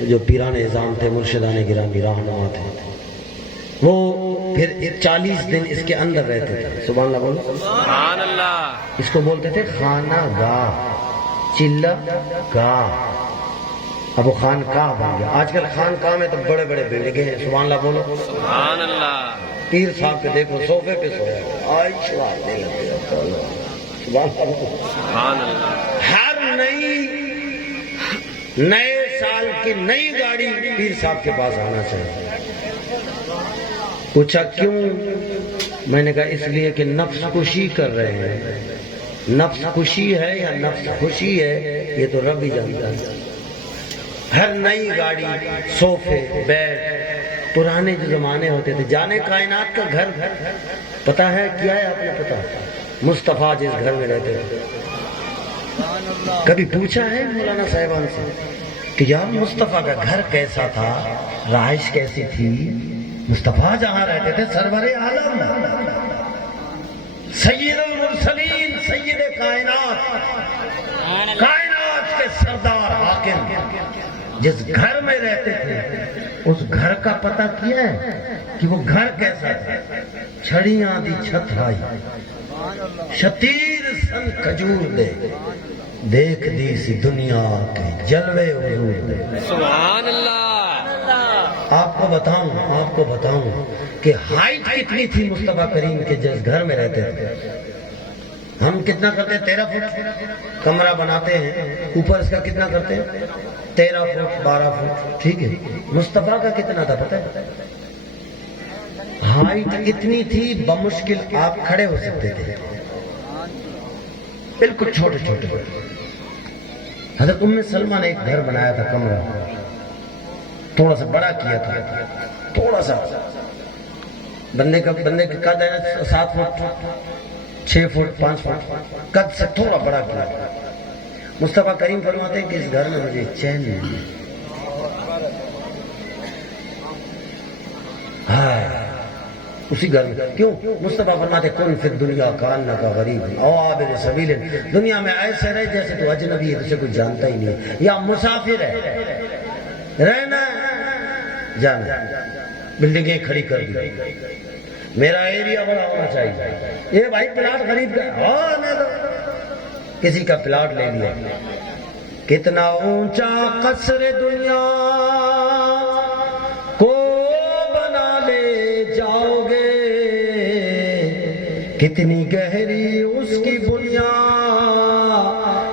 جو پیران اعظام تھے، مرشدان گرامی رہنما تھے، وہ پھر 40 دن اس کے اندر رہتے تھے. سبحان اللہ بولو. سبحان اللہ. اس کو بولتے تھے خانہ گاہ، چلہ گاہ. اب وہ خانقاہ بن گیا. آج کل خانقاہ میں تو بڑے بڑے بلڈنگیں ہیں. سبحان اللہ بولو. سبحان اللہ. پیر صاحب کے دیکھو صوفے پہ سویا، سبحان اللہ. ہر نئے سال کی نئی گاڑی پیر صاحب کے پاس آنا چاہیے. پوچھا کیوں؟ میں نے کہا اس لیے کہ نفس کشی کر رہے ہیں. نفس کشی ہے یا نفس خوشی ہے یہ تو رب ہی جانتا ہے. ہر نئی گاڑی، صوفے، بیڈ. پرانے جو زمانے ہوتے تھے، جانے کائنات کا گھر پتہ ہے کیا ہے آپ نے؟ پتہ مصطفیٰ جس گھر میں رہتے تھے. کبھی پوچھا ہے مولانا صاحبان سے کہ یار مصطفیٰ کا گھر کیسا تھا، رہائش کیسی تھی؟ مصطفیٰ جہاں رہتے تھے سرور عالم، سید المرسلین، سید کائنات، کائنات کے سردار حاکم جس گھر میں رہتے تھے، اس گھر کا پتہ کیا ہے کہ وہ گھر کیسا تھا؟ چھڑیاں دی چھت آئی، شتیر سن کھجور دے، دیکھ دی سی دنیا کے جلوے حضور دے. سبحان اللہ. آپ کو بتاؤں کہ ہائٹ کتنی تھی مصطفیٰ کریم کے جس گھر میں رہتے تھے. ہم کتنا کرتے ہیں؟ 13 فٹ کمرہ بناتے ہیں، اوپر اس کا کتنا کرتے ہیں؟ 13 فٹ 12 فٹ. ٹھیک ہے. مصطفیٰ کا کتنا تھا پتہ ہے؟ ہائٹ اتنی تھی بمشکل آپ کھڑے ہو سکتے تھے، بالکل چھوٹے چھوٹے. حضرت ام سلمہ نے ایک گھر بنایا تھا، کمرہ تھوڑا سا بڑا کیا تھا، تھوڑا سا. بندے کا قد ہے 7 فٹ 6 فٹ 5 فٹ قد سے تھوڑا بڑا کیا. مصطفیٰ کریم فرماتے ہیں کہ اس گھر میں مجھے چین نہیں. اسی گھر میں کیوں؟ مصطفیٰ فرماتے کن فی الدنیا کانک غریب او عابر سبیل. دنیا میں ایسے رہے جیسے تو اجنبی ہے، تجھے کوئی جانتا ہی نہیں، یا مسافر ہے. رہنا جانا، بلڈنگیں کھڑی کر دی. میرا ایریا بڑا ہونا چاہیے. یہ بھائی پلاٹ خرید کر کسی کا پلاٹ لے لیا. کتنا اونچا قصر دنیا کو بنا لے جاؤ گے، کتنی گہری اس کی بنیاد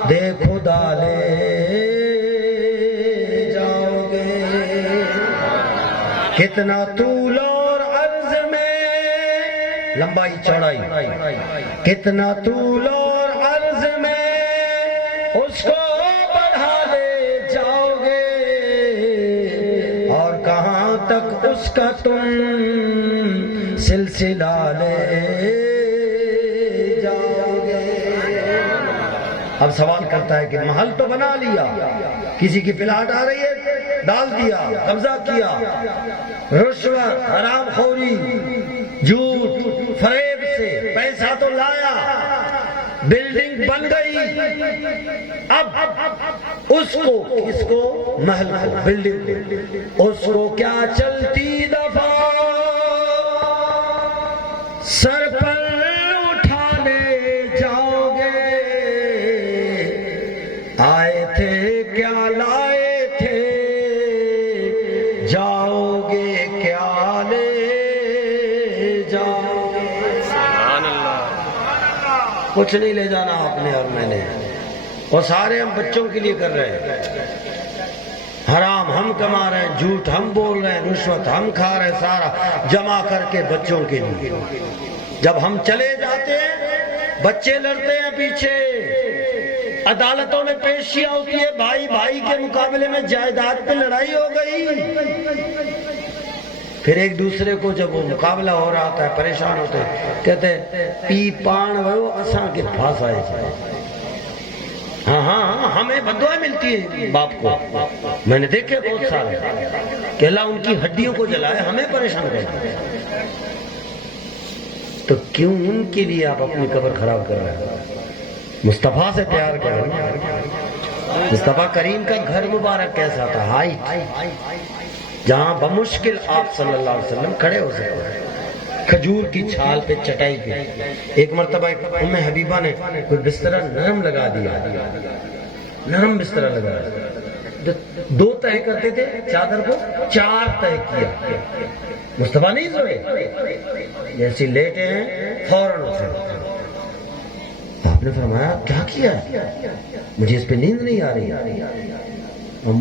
دے خدا لے کتنا طول اور عرض میں لمبائی چوڑائی، کتنا طول اور عرض میں اس کو بڑھا لے جاؤ گے، اور کہاں تک اس کا تم سلسلہ لے جاؤ گے۔ اب سوال کرتا ہے کہ محل تو بنا لیا، کسی کی پلاٹ آ رہی ہے ڈال دیا، قبضہ کیا، رشوت، حرام خوری، جھوٹ فریب سے پیسہ تو لایا، بلڈنگ بن گئی، اب اس کو محل کو، بلڈنگ اس کو کیا چلتی دفعہ سر پر اٹھا لے جاؤ گے، آئے تھے کیا لائے تھے، جاؤ گے کیا لے جاؤ گے۔ سبحان اللہ۔ کچھ نہیں لے جانا آپ نے اور میں نے، وہ سارے ہم بچوں کے لیے کر رہے ہیں، حرام ہم کما رہے ہیں، جھوٹ ہم بول رہے ہیں، رشوت ہم کھا رہے ہیں، سارا جمع کر کے بچوں کے لیے۔ جب ہم چلے جاتے ہیں بچے لڑتے ہیں پیچھے، عدالتوں میں پیشیاں ہوتی ہے، بھائی بھائی کے مقابلے میں جائیداد پہ لڑائی ہو گئی، پھر ایک دوسرے کو جب وہ مقابلہ ہو رہا ہوتا ہے پریشان ہوتے ہیں، کہتے ہیں پی پان وہ اساں کے پاس آئے جائے۔ ہاں ہاں ہاں، ہمیں بددعا ملتی ہے باپ کو، میں نے دیکھے بہت سارے کہ اللہ ان کی ہڈیوں کو جلائے، ہمیں پریشان کرتے ہیں۔ تو کیوں ان کے لیے آپ اپنی قبر خراب کر رہے ہیں؟ مصطفیٰ سے پیار کرو۔ مصطفیٰ کریم کا گھر مبارک کیسا تھا؟ ہائٹ، جہاں بمشکل آپ صلی اللہ علیہ وسلم کھڑے ہو سکتے ہیں، کھجور کی چھال پہ چٹائی پہ۔ ایک مرتبہ ام حبیبہ نے کوئی بسترا نرم لگا دیا، نرم بسترا لگا دیا، دو تہہ کرتے تھے چادر کو، 4 تہہ کیا۔ مصطفیٰ نہیں سوئے، جیسے لیٹے ہیں فوراً اٹھے۔ آپ نے فرمایا کیا کیا ہے؟ مجھے اس پہ نیند نہیں آ رہی۔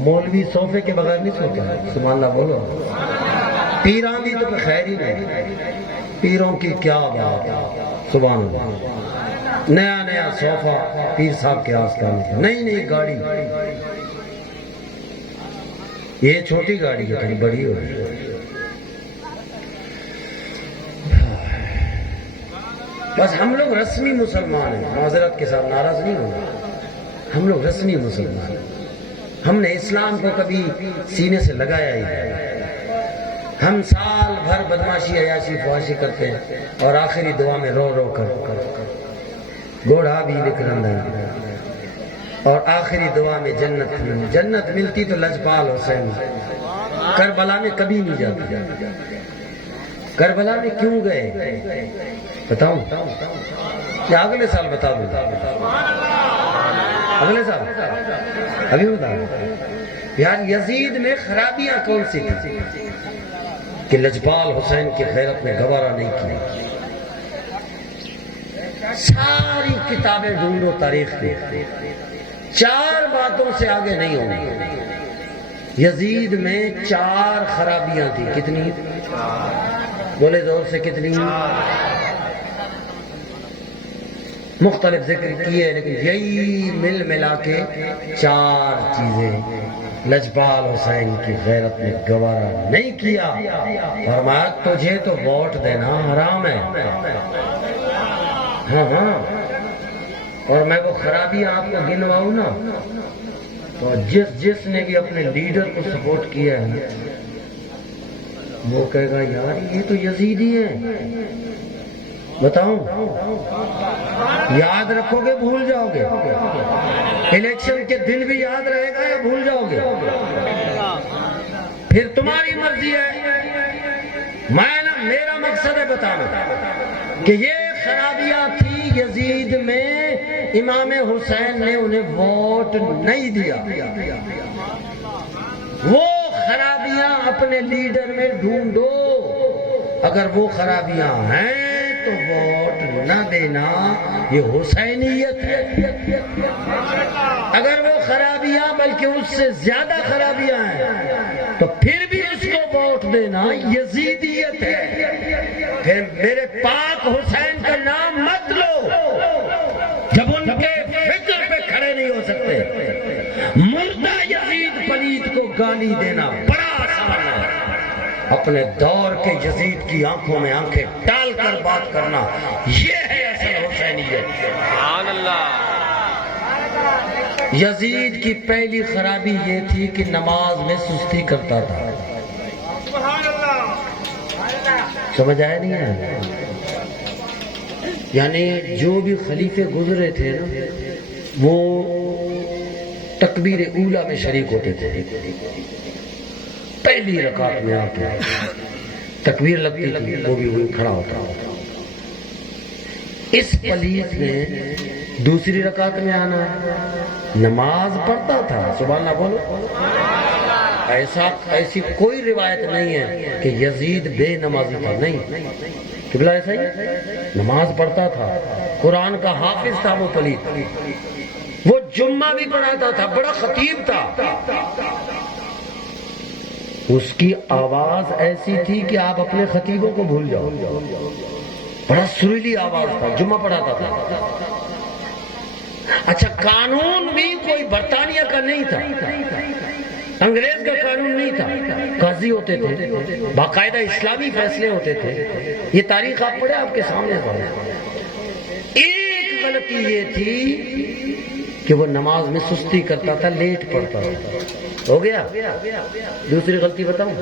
مولوی صوفے کے بغیر نہیں سوتا، سبحان اللہ بولو۔ پیران بھی تو خیر ہی نہیں، پیروں کی کیا بات، سبحان اللہ۔ نیا نیا صوفہ پیر صاحب کے آس کا، نئی نئی گاڑی، یہ چھوٹی گاڑی ہے، تھوڑی بڑی ہو رہی ہے۔ بس ہم لوگ رسمی مسلمان ہیں، معذرت کے ساتھ ناراض نہیں ہونا، ہم لوگ رسمی مسلمان ہیں، ہم نے اسلام کو کبھی سینے سے لگایا ہی نہیں۔ ہم سال بھر بدماشی عیاشی فحاشی کرتے ہیں اور آخری دعا میں رو رو کر گوڑھا بھی وکرند ہے، اور آخری دعا میں جنت ملتی تو لجپال حسین کربلا میں کبھی نہیں جاتی۔ کربلا میں کیوں گئے بتاؤں یا اگلے سال بتا دوں؟ اگلے سال ابھی بتا دوں یار۔ یزید میں خرابیاں کون سی تھی کہ لجپال حسین کی غیرت نے گوارا نہیں کیا؟ ساری کتابیں ڈھونڈو تاریخ کی، 4 باتوں سے آگے نہیں ہوگی۔ یزید میں 4 خرابیاں تھی، کتنی؟ بولے زور سے، کتنی؟ مختلف ذکر کیے، لیکن یہی مل ملا کے 4 چیزیں لجپال حسین کی غیرت نے گوارا نہیں کیا۔ فرمایا تجھے تو ووٹ دینا حرام ہے، ہاں ہاں، اور میں وہ خرابیاں آپ کو گنواؤں نا، تو جس نے بھی اپنے لیڈر کو سپورٹ کیا ہے وہ کہے گا یار یہ تو یزیدی ہیں۔ بتاؤں یاد رکھو گے بھول جاؤ گے؟ الیکشن کے دن بھی یاد رہے گا یا بھول جاؤ گے؟ پھر تمہاری مرضی ہے، میرا مقصد ہے بتانا کہ یہ خرابیاں تھی یزید میں، امام حسین نے انہیں ووٹ نہیں دیا۔ وہ خرابیاں اپنے لیڈر میں ڈھونڈو، اگر وہ خرابیاں ہیں تو ووٹ نہ دینا، یہ حسینیت ہے۔ اگر وہ خرابیاں بلکہ اس سے زیادہ خرابیاں ہیں تو پھر بھی اس کو ووٹ دینا یزیدیت ہے. پھر میرے پاک حسین کا نام مت لو جب ان کے فکر پہ کھڑے نہیں ہو سکتے. مردہ یزید پلیت کو گالی دینا بڑا آسان ہے. اپنے دور کے یزید کی آنکھوں میں آنکھیں ڈال کر بات کرنا، یہ ہے اصل حسینیت. سبحان اللہ. یزید کی پہلی خرابی یہ تھی کہ نماز میں سستی کرتا تھا. سمجھ آیا نہیں ہے؟ یعنی جو بھی خلیفے گزرے تھے نا وہ تکبیر اولا میں شریک ہوتے تھے. پہلی رکعت میں آ کے تکبیر لگتی تھی وہ بھی وہی کھڑا ہوتا. اس پلیت نے دوسری رکعت میں آنا نماز پڑھتا تھا. سبحان اللہ بولو. ایسی کوئی روایت نہیں ہے کہ یزید بے نمازی تھا. نہیں، قبلہ ایسا ہی نماز پڑھتا تھا، قرآن کا حافظ تھا. وہ پلیت وہ جمعہ بھی پڑھاتا تھا، بڑا خطیب تھا. اس کی آواز ایسی تھی کہ آپ اپنے خطیبوں کو بھول جاؤ. بڑا سریلی آواز تھا، جمعہ پڑھاتا تھا. اچھا، قانون بھی کوئی برطانیہ کا نہیں تھا، انگریز کا قانون نہیں تھا. قاضی ہوتے تھے، باقاعدہ اسلامی فیصلے ہوتے تھے. یہ تاریخ آپ پڑھیں، آپ کے سامنے پڑھیں. ایک غلطی یہ تھی کہ وہ نماز میں سستی کرتا تھا، لیٹ پڑھتا تھا. ہو گیا. دوسری غلطی بتاؤں؟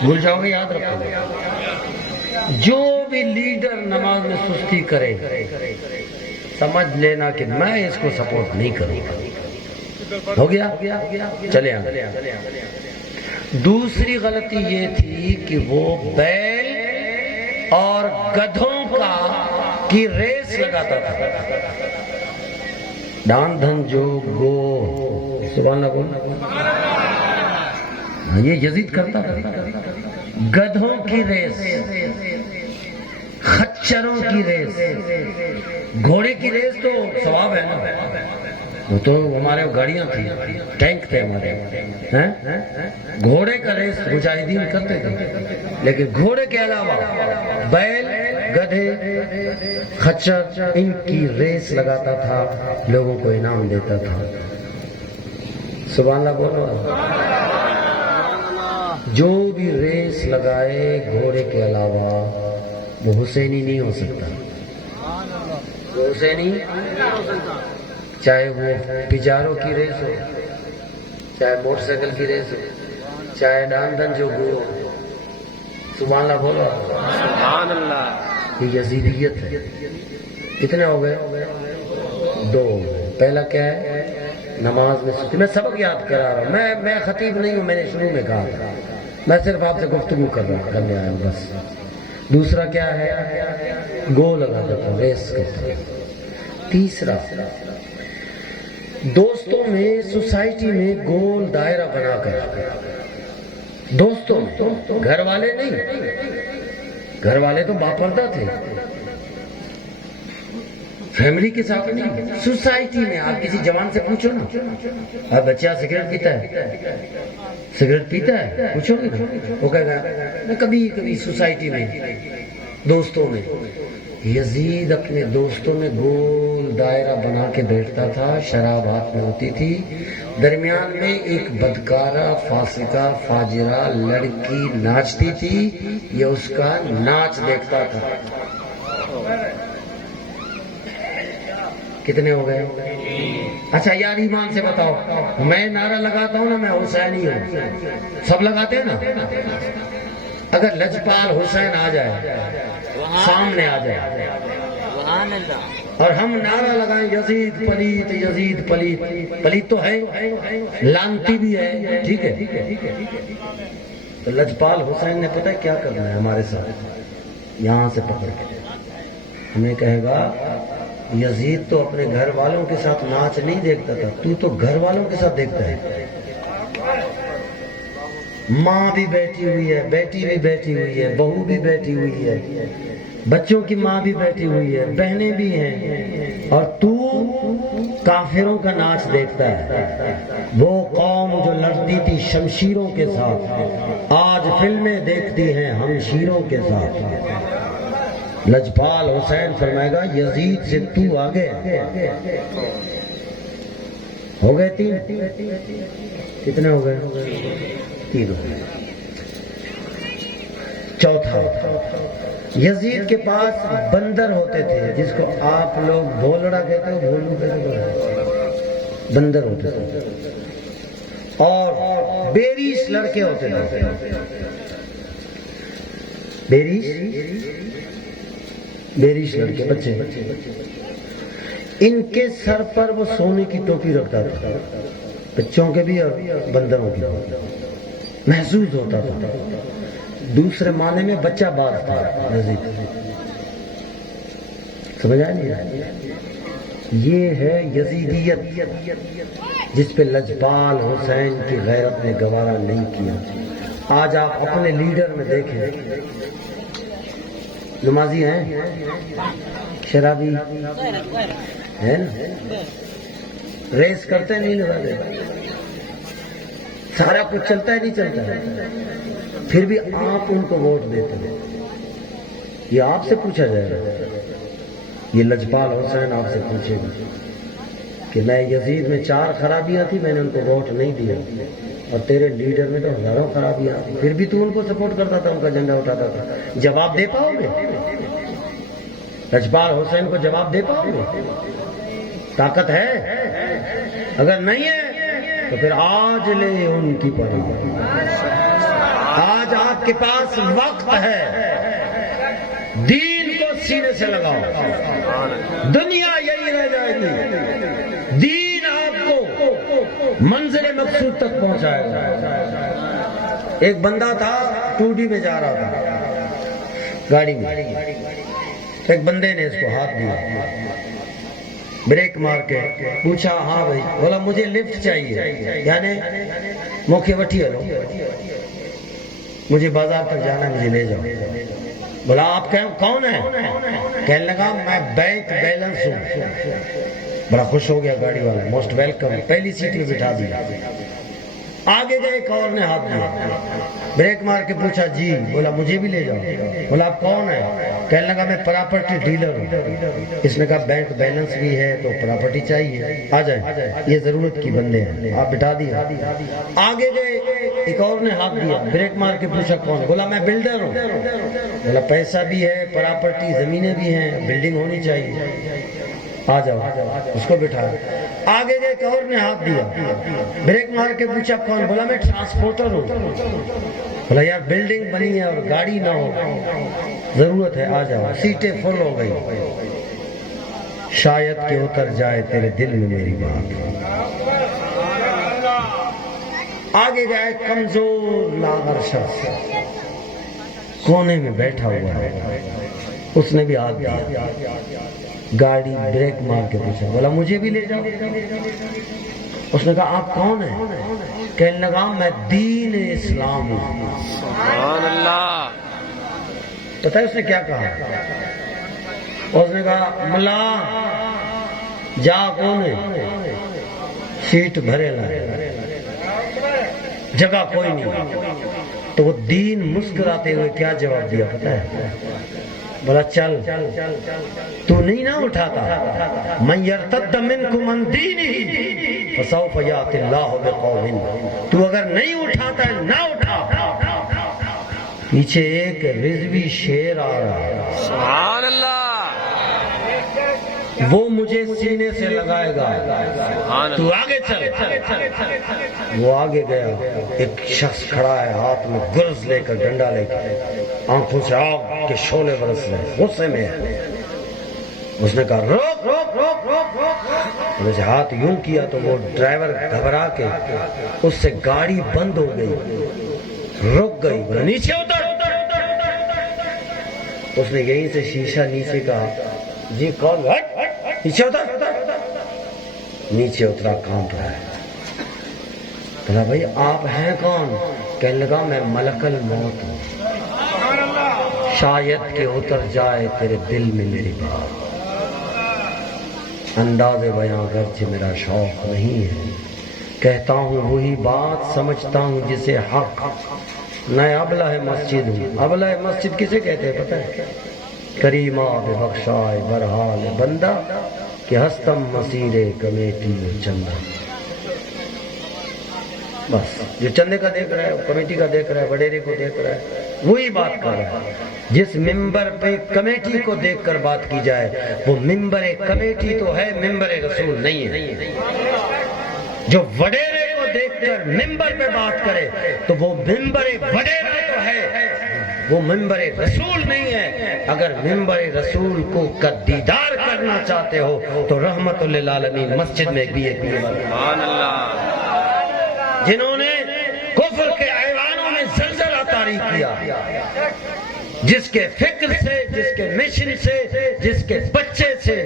بھول جاؤ گے، یاد رکھو گے. جو بھی لیڈر نماز میں سستی کرے سمجھ لینا کہ میں اس کو سپورٹ نہیں کروں گا. ہو گیا. چلے آگے. دوسری غلطی یہ تھی کہ وہ بیل اور گدھوں کی ریس لگاتا تھا. دان دھن جو گو. سبحان اللہ بول. یہ یزید کرتا تھا. گدھوں کی ریس، خچروں کی ریس. گھوڑے کی ریس تو ثواب ہے نا، وہ تو ہمارے گاڑیاں تھیں، ٹینک تھے ہمارے. گھوڑے کا ریس مجاہدین کرتے تھے، لیکن گھوڑے کے علاوہ بیل، گدھے، خچر، ان کی ریس لگاتا تھا، لوگوں کو انعام دیتا تھا. سبحان اللہ بولو. جو بھی ریس لگائے گھوڑے کے علاوہ وہ حسینی نہیں ہو سکتا. وہ حسینی، چاہے وہ پجاروں کی ریس ہو، چاہے موٹر سائیکل کی ریس ہو، چاہے ڈان دھن جو گو. سبحان اللہ بولو. سبحان اللہ. یہ یزیدیت ہے. کتنے ہو گئے؟ 2. پہلا کیا ہے؟ نماز میں سستی. میں سبق یاد کرا رہا ہوں، میں خطیب نہیں ہوں. میں نے شروع میں کہا تھا میں صرف آپ سے گفتگو کرنے آیا ہوں بس. دوسرا کیا ہے؟ گو لگاتا تھا، ریس کرتا. تیسرا، دوستوں میں، سوسائٹی میں گول دائرہ بنا کر، دوستوں میں، گھر والے نہیں. گھر والے تو باپردہ تھے، فیملی کے ساتھ نہیں. سوسائٹی میں آپ کسی جوان سے پوچھو نا، بچہ سگریٹ پیتا ہے، پوچھو گے وہ کہے گا میں کبھی کبھی سوسائٹی میں، دوستوں میں. یزید اپنے دوستوں میں گول دائرہ بنا کے بیٹھتا تھا. شراب ہاتھ میں ہوتی تھی، درمیان میں ایک بدکارہ، فاسقہ، فاجرہ لڑکی ناچتی تھی. یہ اس کا ناچ دیکھتا تھا. کتنے ہو گئے؟ اچھا یار ایمان سے بتاؤ، میں نعرہ لگاتا ہوں نا میں حسینی ہوں، سب لگاتے ہیں نا. اگر لجپال حسین آ جائے، سامنے آ جائے اور ہم نعرہ لگائیں یزید پلیت، یزید پلیت. پلیت تو ہے، لانتی بھی ہے، ٹھیک ہے. تو لجپال حسین نے پتہ کیا کرنا ہے ہمارے ساتھ؟ یہاں سے پکڑ کے ہمیں کہے گا یزید تو اپنے گھر والوں کے ساتھ ناچ نہیں دیکھتا تھا، تو گھر والوں کے ساتھ دیکھتا ہے. ماں بھی بیٹھی ہوئی ہے، بیٹی بھی بیٹھی ہوئی ہے، بہو بھی بیٹھی ہوئی ہے، بچوں کی ماں بھی بیٹھی ہوئی ہے، بہنیں بھی ہیں، اور تو کافروں کا ناچ دیکھتا ہے. وہ قوم جو لڑتی تھی شمشیروں کے ساتھ آج فلمیں دیکھتی ہیں ہمشیروں کے ساتھ. لجپال حسین فرمائے گا یزید سے تو آگے ہو گئے. 3 کتنے ہو گئے؟ 3 ہو گئے. چوتھا، یزید کے پاس بندر ہوتے تھے جس کو آپ لوگ بھولڑا کہتے ہو، بھولو کہتے ہو، بندر ہوتے تھے. اور بیریش لڑکے ہوتے تھے. بیریش لڑکے بچے، ان کے سر پر وہ سونے کی ٹوپی رکھتا تھا، بچوں کے بھی اور بندروں کے بھی. محسوس ہوتا تھا. دوسرے معنی میں بچہ باز تھا یزید. سمجھ آئی؟ یہ ہے یزیدیت جس پہ لجپال حسین کی غیرت نے گوارا نہیں کیا. آج آپ اپنے لیڈر میں دیکھیں، نمازی ہیں، شرابی ہے نا، ریس کرتے نہیں لگاتے، سارا کچھ چلتا ہے نہیں چلتا ہے، پھر بھی آپ ان کو ووٹ دیتے ہیں. یہ آپ سے پوچھا جائے گا. یہ لجپال حسین آپ سے پوچھے گا کہ میں یزید میں 4 خرابیاں تھی، میں نے ان کو ووٹ نہیں دیا، اور تیرے لیڈر میں تو ہزاروں خرابیاں تھی، پھر بھی تو ان کو سپورٹ کرتا تھا، ان کا جھنڈا اٹھاتا تھا. جواب دے پاؤ گے؟ لجپال حسین کو جواب دے پاؤ گے؟ طاقت ہے؟ اگر نہیں ہے تو پھر آج لے ان کی پڑی. آج آپ کے پاس وقت ہے، دین کو سینے سے لگاؤ. دنیا یہی رہ جائے گی، دین آپ کو منزل مقصود تک پہنچائے گا. ایک بندہ تھا 2D میں جا رہا تھا گاڑی میں، ایک بندے نے اس کو ہاتھ دیا، بریک مار کے پوچھا ہاں بھائی، بولا مجھے لفٹ چاہیے، یعنی موقع وٹھی ہلو، مجھے بازار تک جانا ہے، مجھے لے جاؤ. بولا آپ کون ہیں؟ کہنے لگا میں بینک بیلنس ہوں. بڑا خوش ہو گیا گاڑی والا، موسٹ ویلکم، پہلی سیٹ میں بٹھا دیا. آگے گئے، ایک اور نے ہاتھ دیا، بریک مار کے پوچھا جی، بولا مجھے بھی لے جاؤ. بولا آپ کون ہیں؟ کہنے لگا میں پراپرٹی ڈیلر ہوں. اس نے کہا بینک بیلنس بھی ہے تو پراپرٹی چاہیے، آ جائیں، یہ ضرورت کی بندے ہیں، آپ بٹھا دیا. آگے گئے، ایک اور نے ہاتھ دیا، بریک مار کے پوچھا کون؟ بولا میں بلڈر ہوں. بولا پیسہ بھی ہے، پراپرٹی زمینیں بھی ہیں، بلڈنگ ہونی چاہیے، آ جاؤ. اس کو بٹھا. آگے گئے، ایک اور نے ہاتھ دیا، بریک مار کے پوچھا کون؟ بولا میں ٹرانسپورٹر ہوں. بولا یار بلڈنگ بنی ہے اور گاڑی نہ ہو، ضرورت ہے، آ جاؤ. سیٹیں فل ہو گئی. شاید کہ اتر جائے تیرے دل میں میری بات. آگے گئے، کمزور لاغر شخص کونے میں بیٹھا ہوا ہے، اس نے بھی ہاتھ دیا. گاڑی بریک مار کے پوچھا، بولا مجھے بھی لے جاؤ. اس نے کہا آپ کون ہیں؟ کہنے لگا میں دین اسلام ہوں. سبحان اللہ. پتہ ہے اس نے کیا کہا؟ اس نے کہا ملا جا کون ہے؟ سیٹ بھرے لائے، جگہ کوئی نہیں. تو وہ دین مسکراتے ہوئے کیا جواب دیا پتہ ہے؟ بولا چل، تو نہیں نہ اٹھاتا، من یرتد منکم عن دینہ فسوف یأتی اللہ بقوم. تو اگر نہیں اٹھاتا ہے نہ اٹھا. پیچھے ایک رضوی شیر آ رہا ہے، سبحان اللہ. وہ مجھے سینے سے لگائے گا، تو آگے چل. وہ آگے گیا. ایک شخص کھڑا ہے، ہاتھ میں گرز لے کر، ڈنڈا لے کر، آنکھوں سے آگ کے شعلے برس رہے، غصے میں ہے. اس نے کہا روک روک روک روک روک. جیسے ہاتھ یوں کیا تو وہ ڈرائیور گھبرا کے، اس سے گاڑی بند ہو گئی، رک گئی. بولا نیچے اتر. اس نے یہیں سے شیشہ نیچے کہا جی کون؟ نیچے اتر. نیچے اترا، کانپ رہا ہے. بولا بھائی آپ ہیں کون؟ کہنے لگا میں ملک الموت ہوں، شاید کہ اتر جائے تیرے دل میں میری بات. انداز بیاں گرچہ میرا شوق نہیں ہے، کہتا ہوں وہی بات سمجھتا ہوں جسے حق، میں ابلہ مسجد ہوں۔ ابلہ مسجد کسے کہتے ہیں پتہ ہے؟ کریمہ بے بخشائے برحال بندہ کہ ہستم مسیر کمیٹی و چندہ۔ بس جو چندے کا دیکھ رہا ہے، کمیٹی کا دیکھ رہا ہے، وڈیرے کو دیکھ رہا ہے، وہی بات کر رہا ہے۔ جس ممبر پہ کمیٹی کو دیکھ کر بات کی جائے وہ ممبر کمیٹی تو ہے، ممبر رسول نہیں ہے۔ جو وڈیرے کو دیکھ کر ممبر پہ بات کرے تو وہ ممبر وڈیرا تو ہے، وہ ممبر رسول نہیں ہے۔ اگر ممبر رسول کو کا دیدار کرنا چاہتے ہو تو رحمت للعالمین مسجد میں بھی ایک سبحان اللہ، جنہوں نے کفر کے ایوانوں میں زلزلہ طاری کیا، جس کے فکر سے، جس کے مشن سے، جس کے بچے سے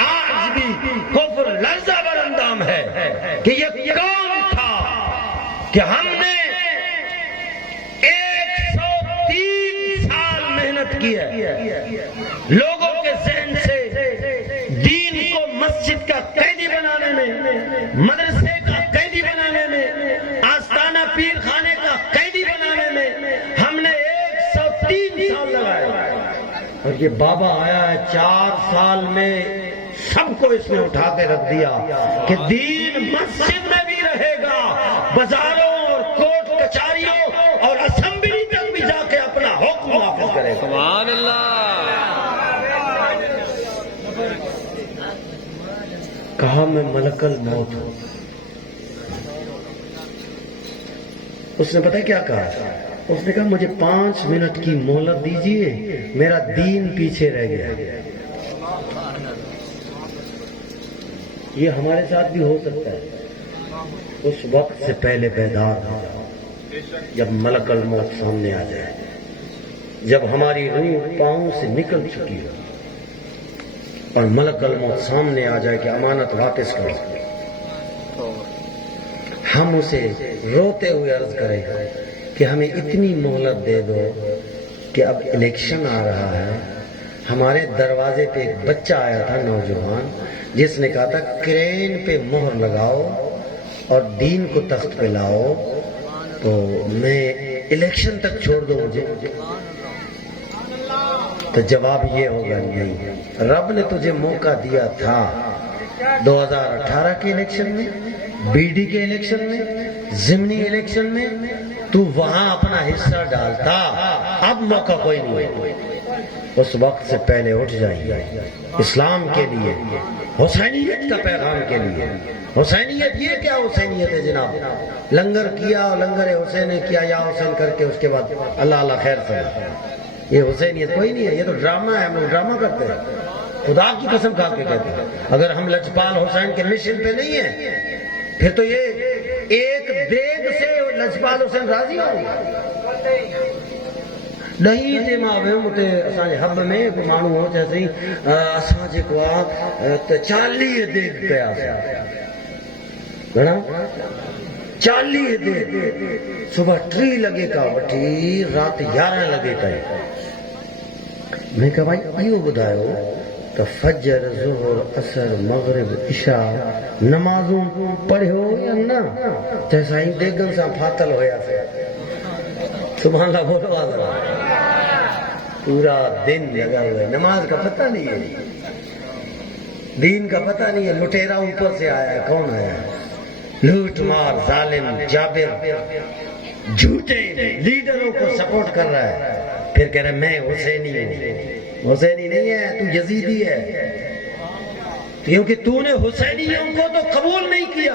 آج بھی کفر لرزہ بر اندام ہے کہ یہ کون تھا کہ ہم نے 103 سال محنت کی ہے لوگوں کے ذہن سے دین کو مسجد کا قیدی بنانے میں، مدرسے کا قیدی بنانے میں، آستانہ پیر خانے کا قیدی بنانے میں ہم نے 103 سال لگائے، اور یہ بابا آیا ہے 4 سال میں سب کو اس نے اٹھا کے رکھ دیا کہ دین مسجد میں بھی رہے گا، بازاروں اور کوٹ کچہریوں اور اسمبلی تک بھی جا کے اپنا حکم نافذ کرے گا۔ سبحان اللہ، کہا میں ملک الموت ہوں۔ اس نے پتہ کیا کہا؟ اس نے کہا مجھے 5 منٹ کی مہلت دیجئے، میرا دین پیچھے رہ گیا۔ یہ ہمارے ساتھ بھی ہو سکتا ہے، اس وقت سے پہلے بیدار ہو جاؤ جب ملک الموت سامنے آ جائے، جب ہماری روح پاؤں سے نکل چکی ہو اور ملک الموت سامنے آ جائے کہ امانت واپس کرو، ہم اسے روتے ہوئے عرض کریں کہ ہمیں اتنی مہلت دے دو کہ اب الیکشن آ رہا ہے۔ ہمارے دروازے پہ ایک بچہ آیا تھا نوجوان، جس نے کہا تھا کرین پہ مہر لگاؤ اور دین کو تخت پہ لاؤ تو میں الیکشن تک چھوڑ دوں مجھے۔ تو جواب یہ ہوگا نہیں، رب نے تجھے موقع دیا تھا 2018 کے الیکشن میں، بی ڈی کے الیکشن میں، ضمنی الیکشن میں، تو وہاں اپنا حصہ ڈالتا، اب موقع کوئی نہیں ہے۔ اس وقت سے پہلے اٹھ جائیے اسلام کے لیے، حسینیت کا پیغام کے لیے۔ حسینیت یہ کیا حسینیت ہے جناب؟ لنگر کیا، لنگر حسین نے کیا یا حسین کر کے اس کے بعد اللہ اللہ خیر سنا، یہ حسینیت کوئی نہیں ہے، یہ تو ڈرامہ ہے، ہم لوگ ڈرامہ کرتے ہیں، خدا کی قسم کھا کے کہتے ہیں۔ اگر ہم لجپال حسین کے مشن پہ نہیں ہیں پھر تو یہ ایک دیگ سے لجپال حسین راضی ہوں نہیں تے ماں ویم تے اساں حب میں کوئی مانو ہو جیسے اساں جے کو 40 دیگ پیا گھنا 40 دیگ صبح 3 لگے کا وٹھی رات 11 لگے تائیں۔ میں کہا بھائی ایو بدایو تو فجر ظہر عصر مغرب عشاء نمازوں پڑھو یا نہ؟ جیسا ہی دیگن سا پھاتل ہویا سے سبحان اللہ بولو آزر پورا دن لگا ہوا ہے، نماز کا پتہ نہیں ہے، دین کا پتہ نہیں ہے، لٹیرا اوپر سے آیا ہے، کون آیا ہے؟ لوٹ مار ظالم جابر جھوٹے لیڈروں کو سپورٹ کر رہا ہے، پھر کہہ رہا ہے میں حسینی ہوں۔ حسینی نہیں ہے، تو یزیدی ہے، کیونکہ تو نے حسینیوں کو تو قبول نہیں کیا،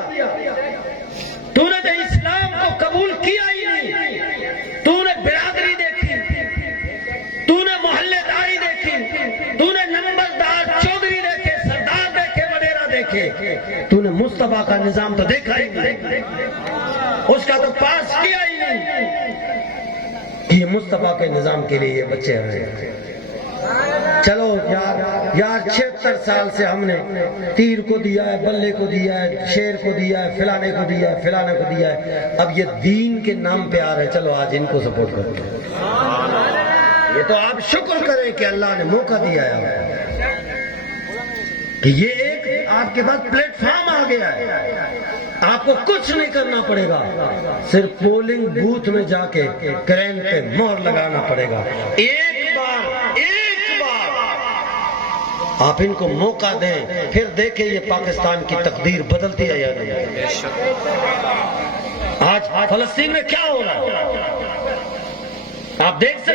تو نے تو اسلام کو قبول کیا ہی نہیں، تو نے برادری دیکھی، تو نے محلے داری دیکھی، تو نے نمبردار چودھری دیکھے، سردار دیکھے، وڈیرا دیکھے، تو نے مصطفیٰ کا نظام تو دیکھا ہی نہیں، اس کا تو پاس کیا ہی نہیں۔ یہ مصطفیٰ کے نظام کے لیے یہ بچے ہیں۔ چلو یار 76 سال سے ہم نے تیر کو دیا ہے، بلے کو دیا ہے، شیر کو دیا ہے، فلانے کو دیا ہے، فلانے کو دیا ہے، اب یہ دین کے نام پہ آ رہے، چلو آج ان کو سپورٹ کرتے ہیں۔ یہ تو آپ شکر کریں کہ اللہ نے موقع دیا ہے کہ یہ ایک آپ کے پاس پلیٹ فارم آ گیا ہے، آپ کو کچھ نہیں کرنا پڑے گا، صرف پولنگ بوتھ میں جا کے کرین پہ مہر لگانا پڑے گا۔ ایک بار آپ ان کو موقع دیں، پھر دیکھیں یہ پاکستان کی تقدیر بدلتی ہے یا نہیں۔ آج فلسطین میں کیا ہو رہا ہے آپ دیکھ سکتے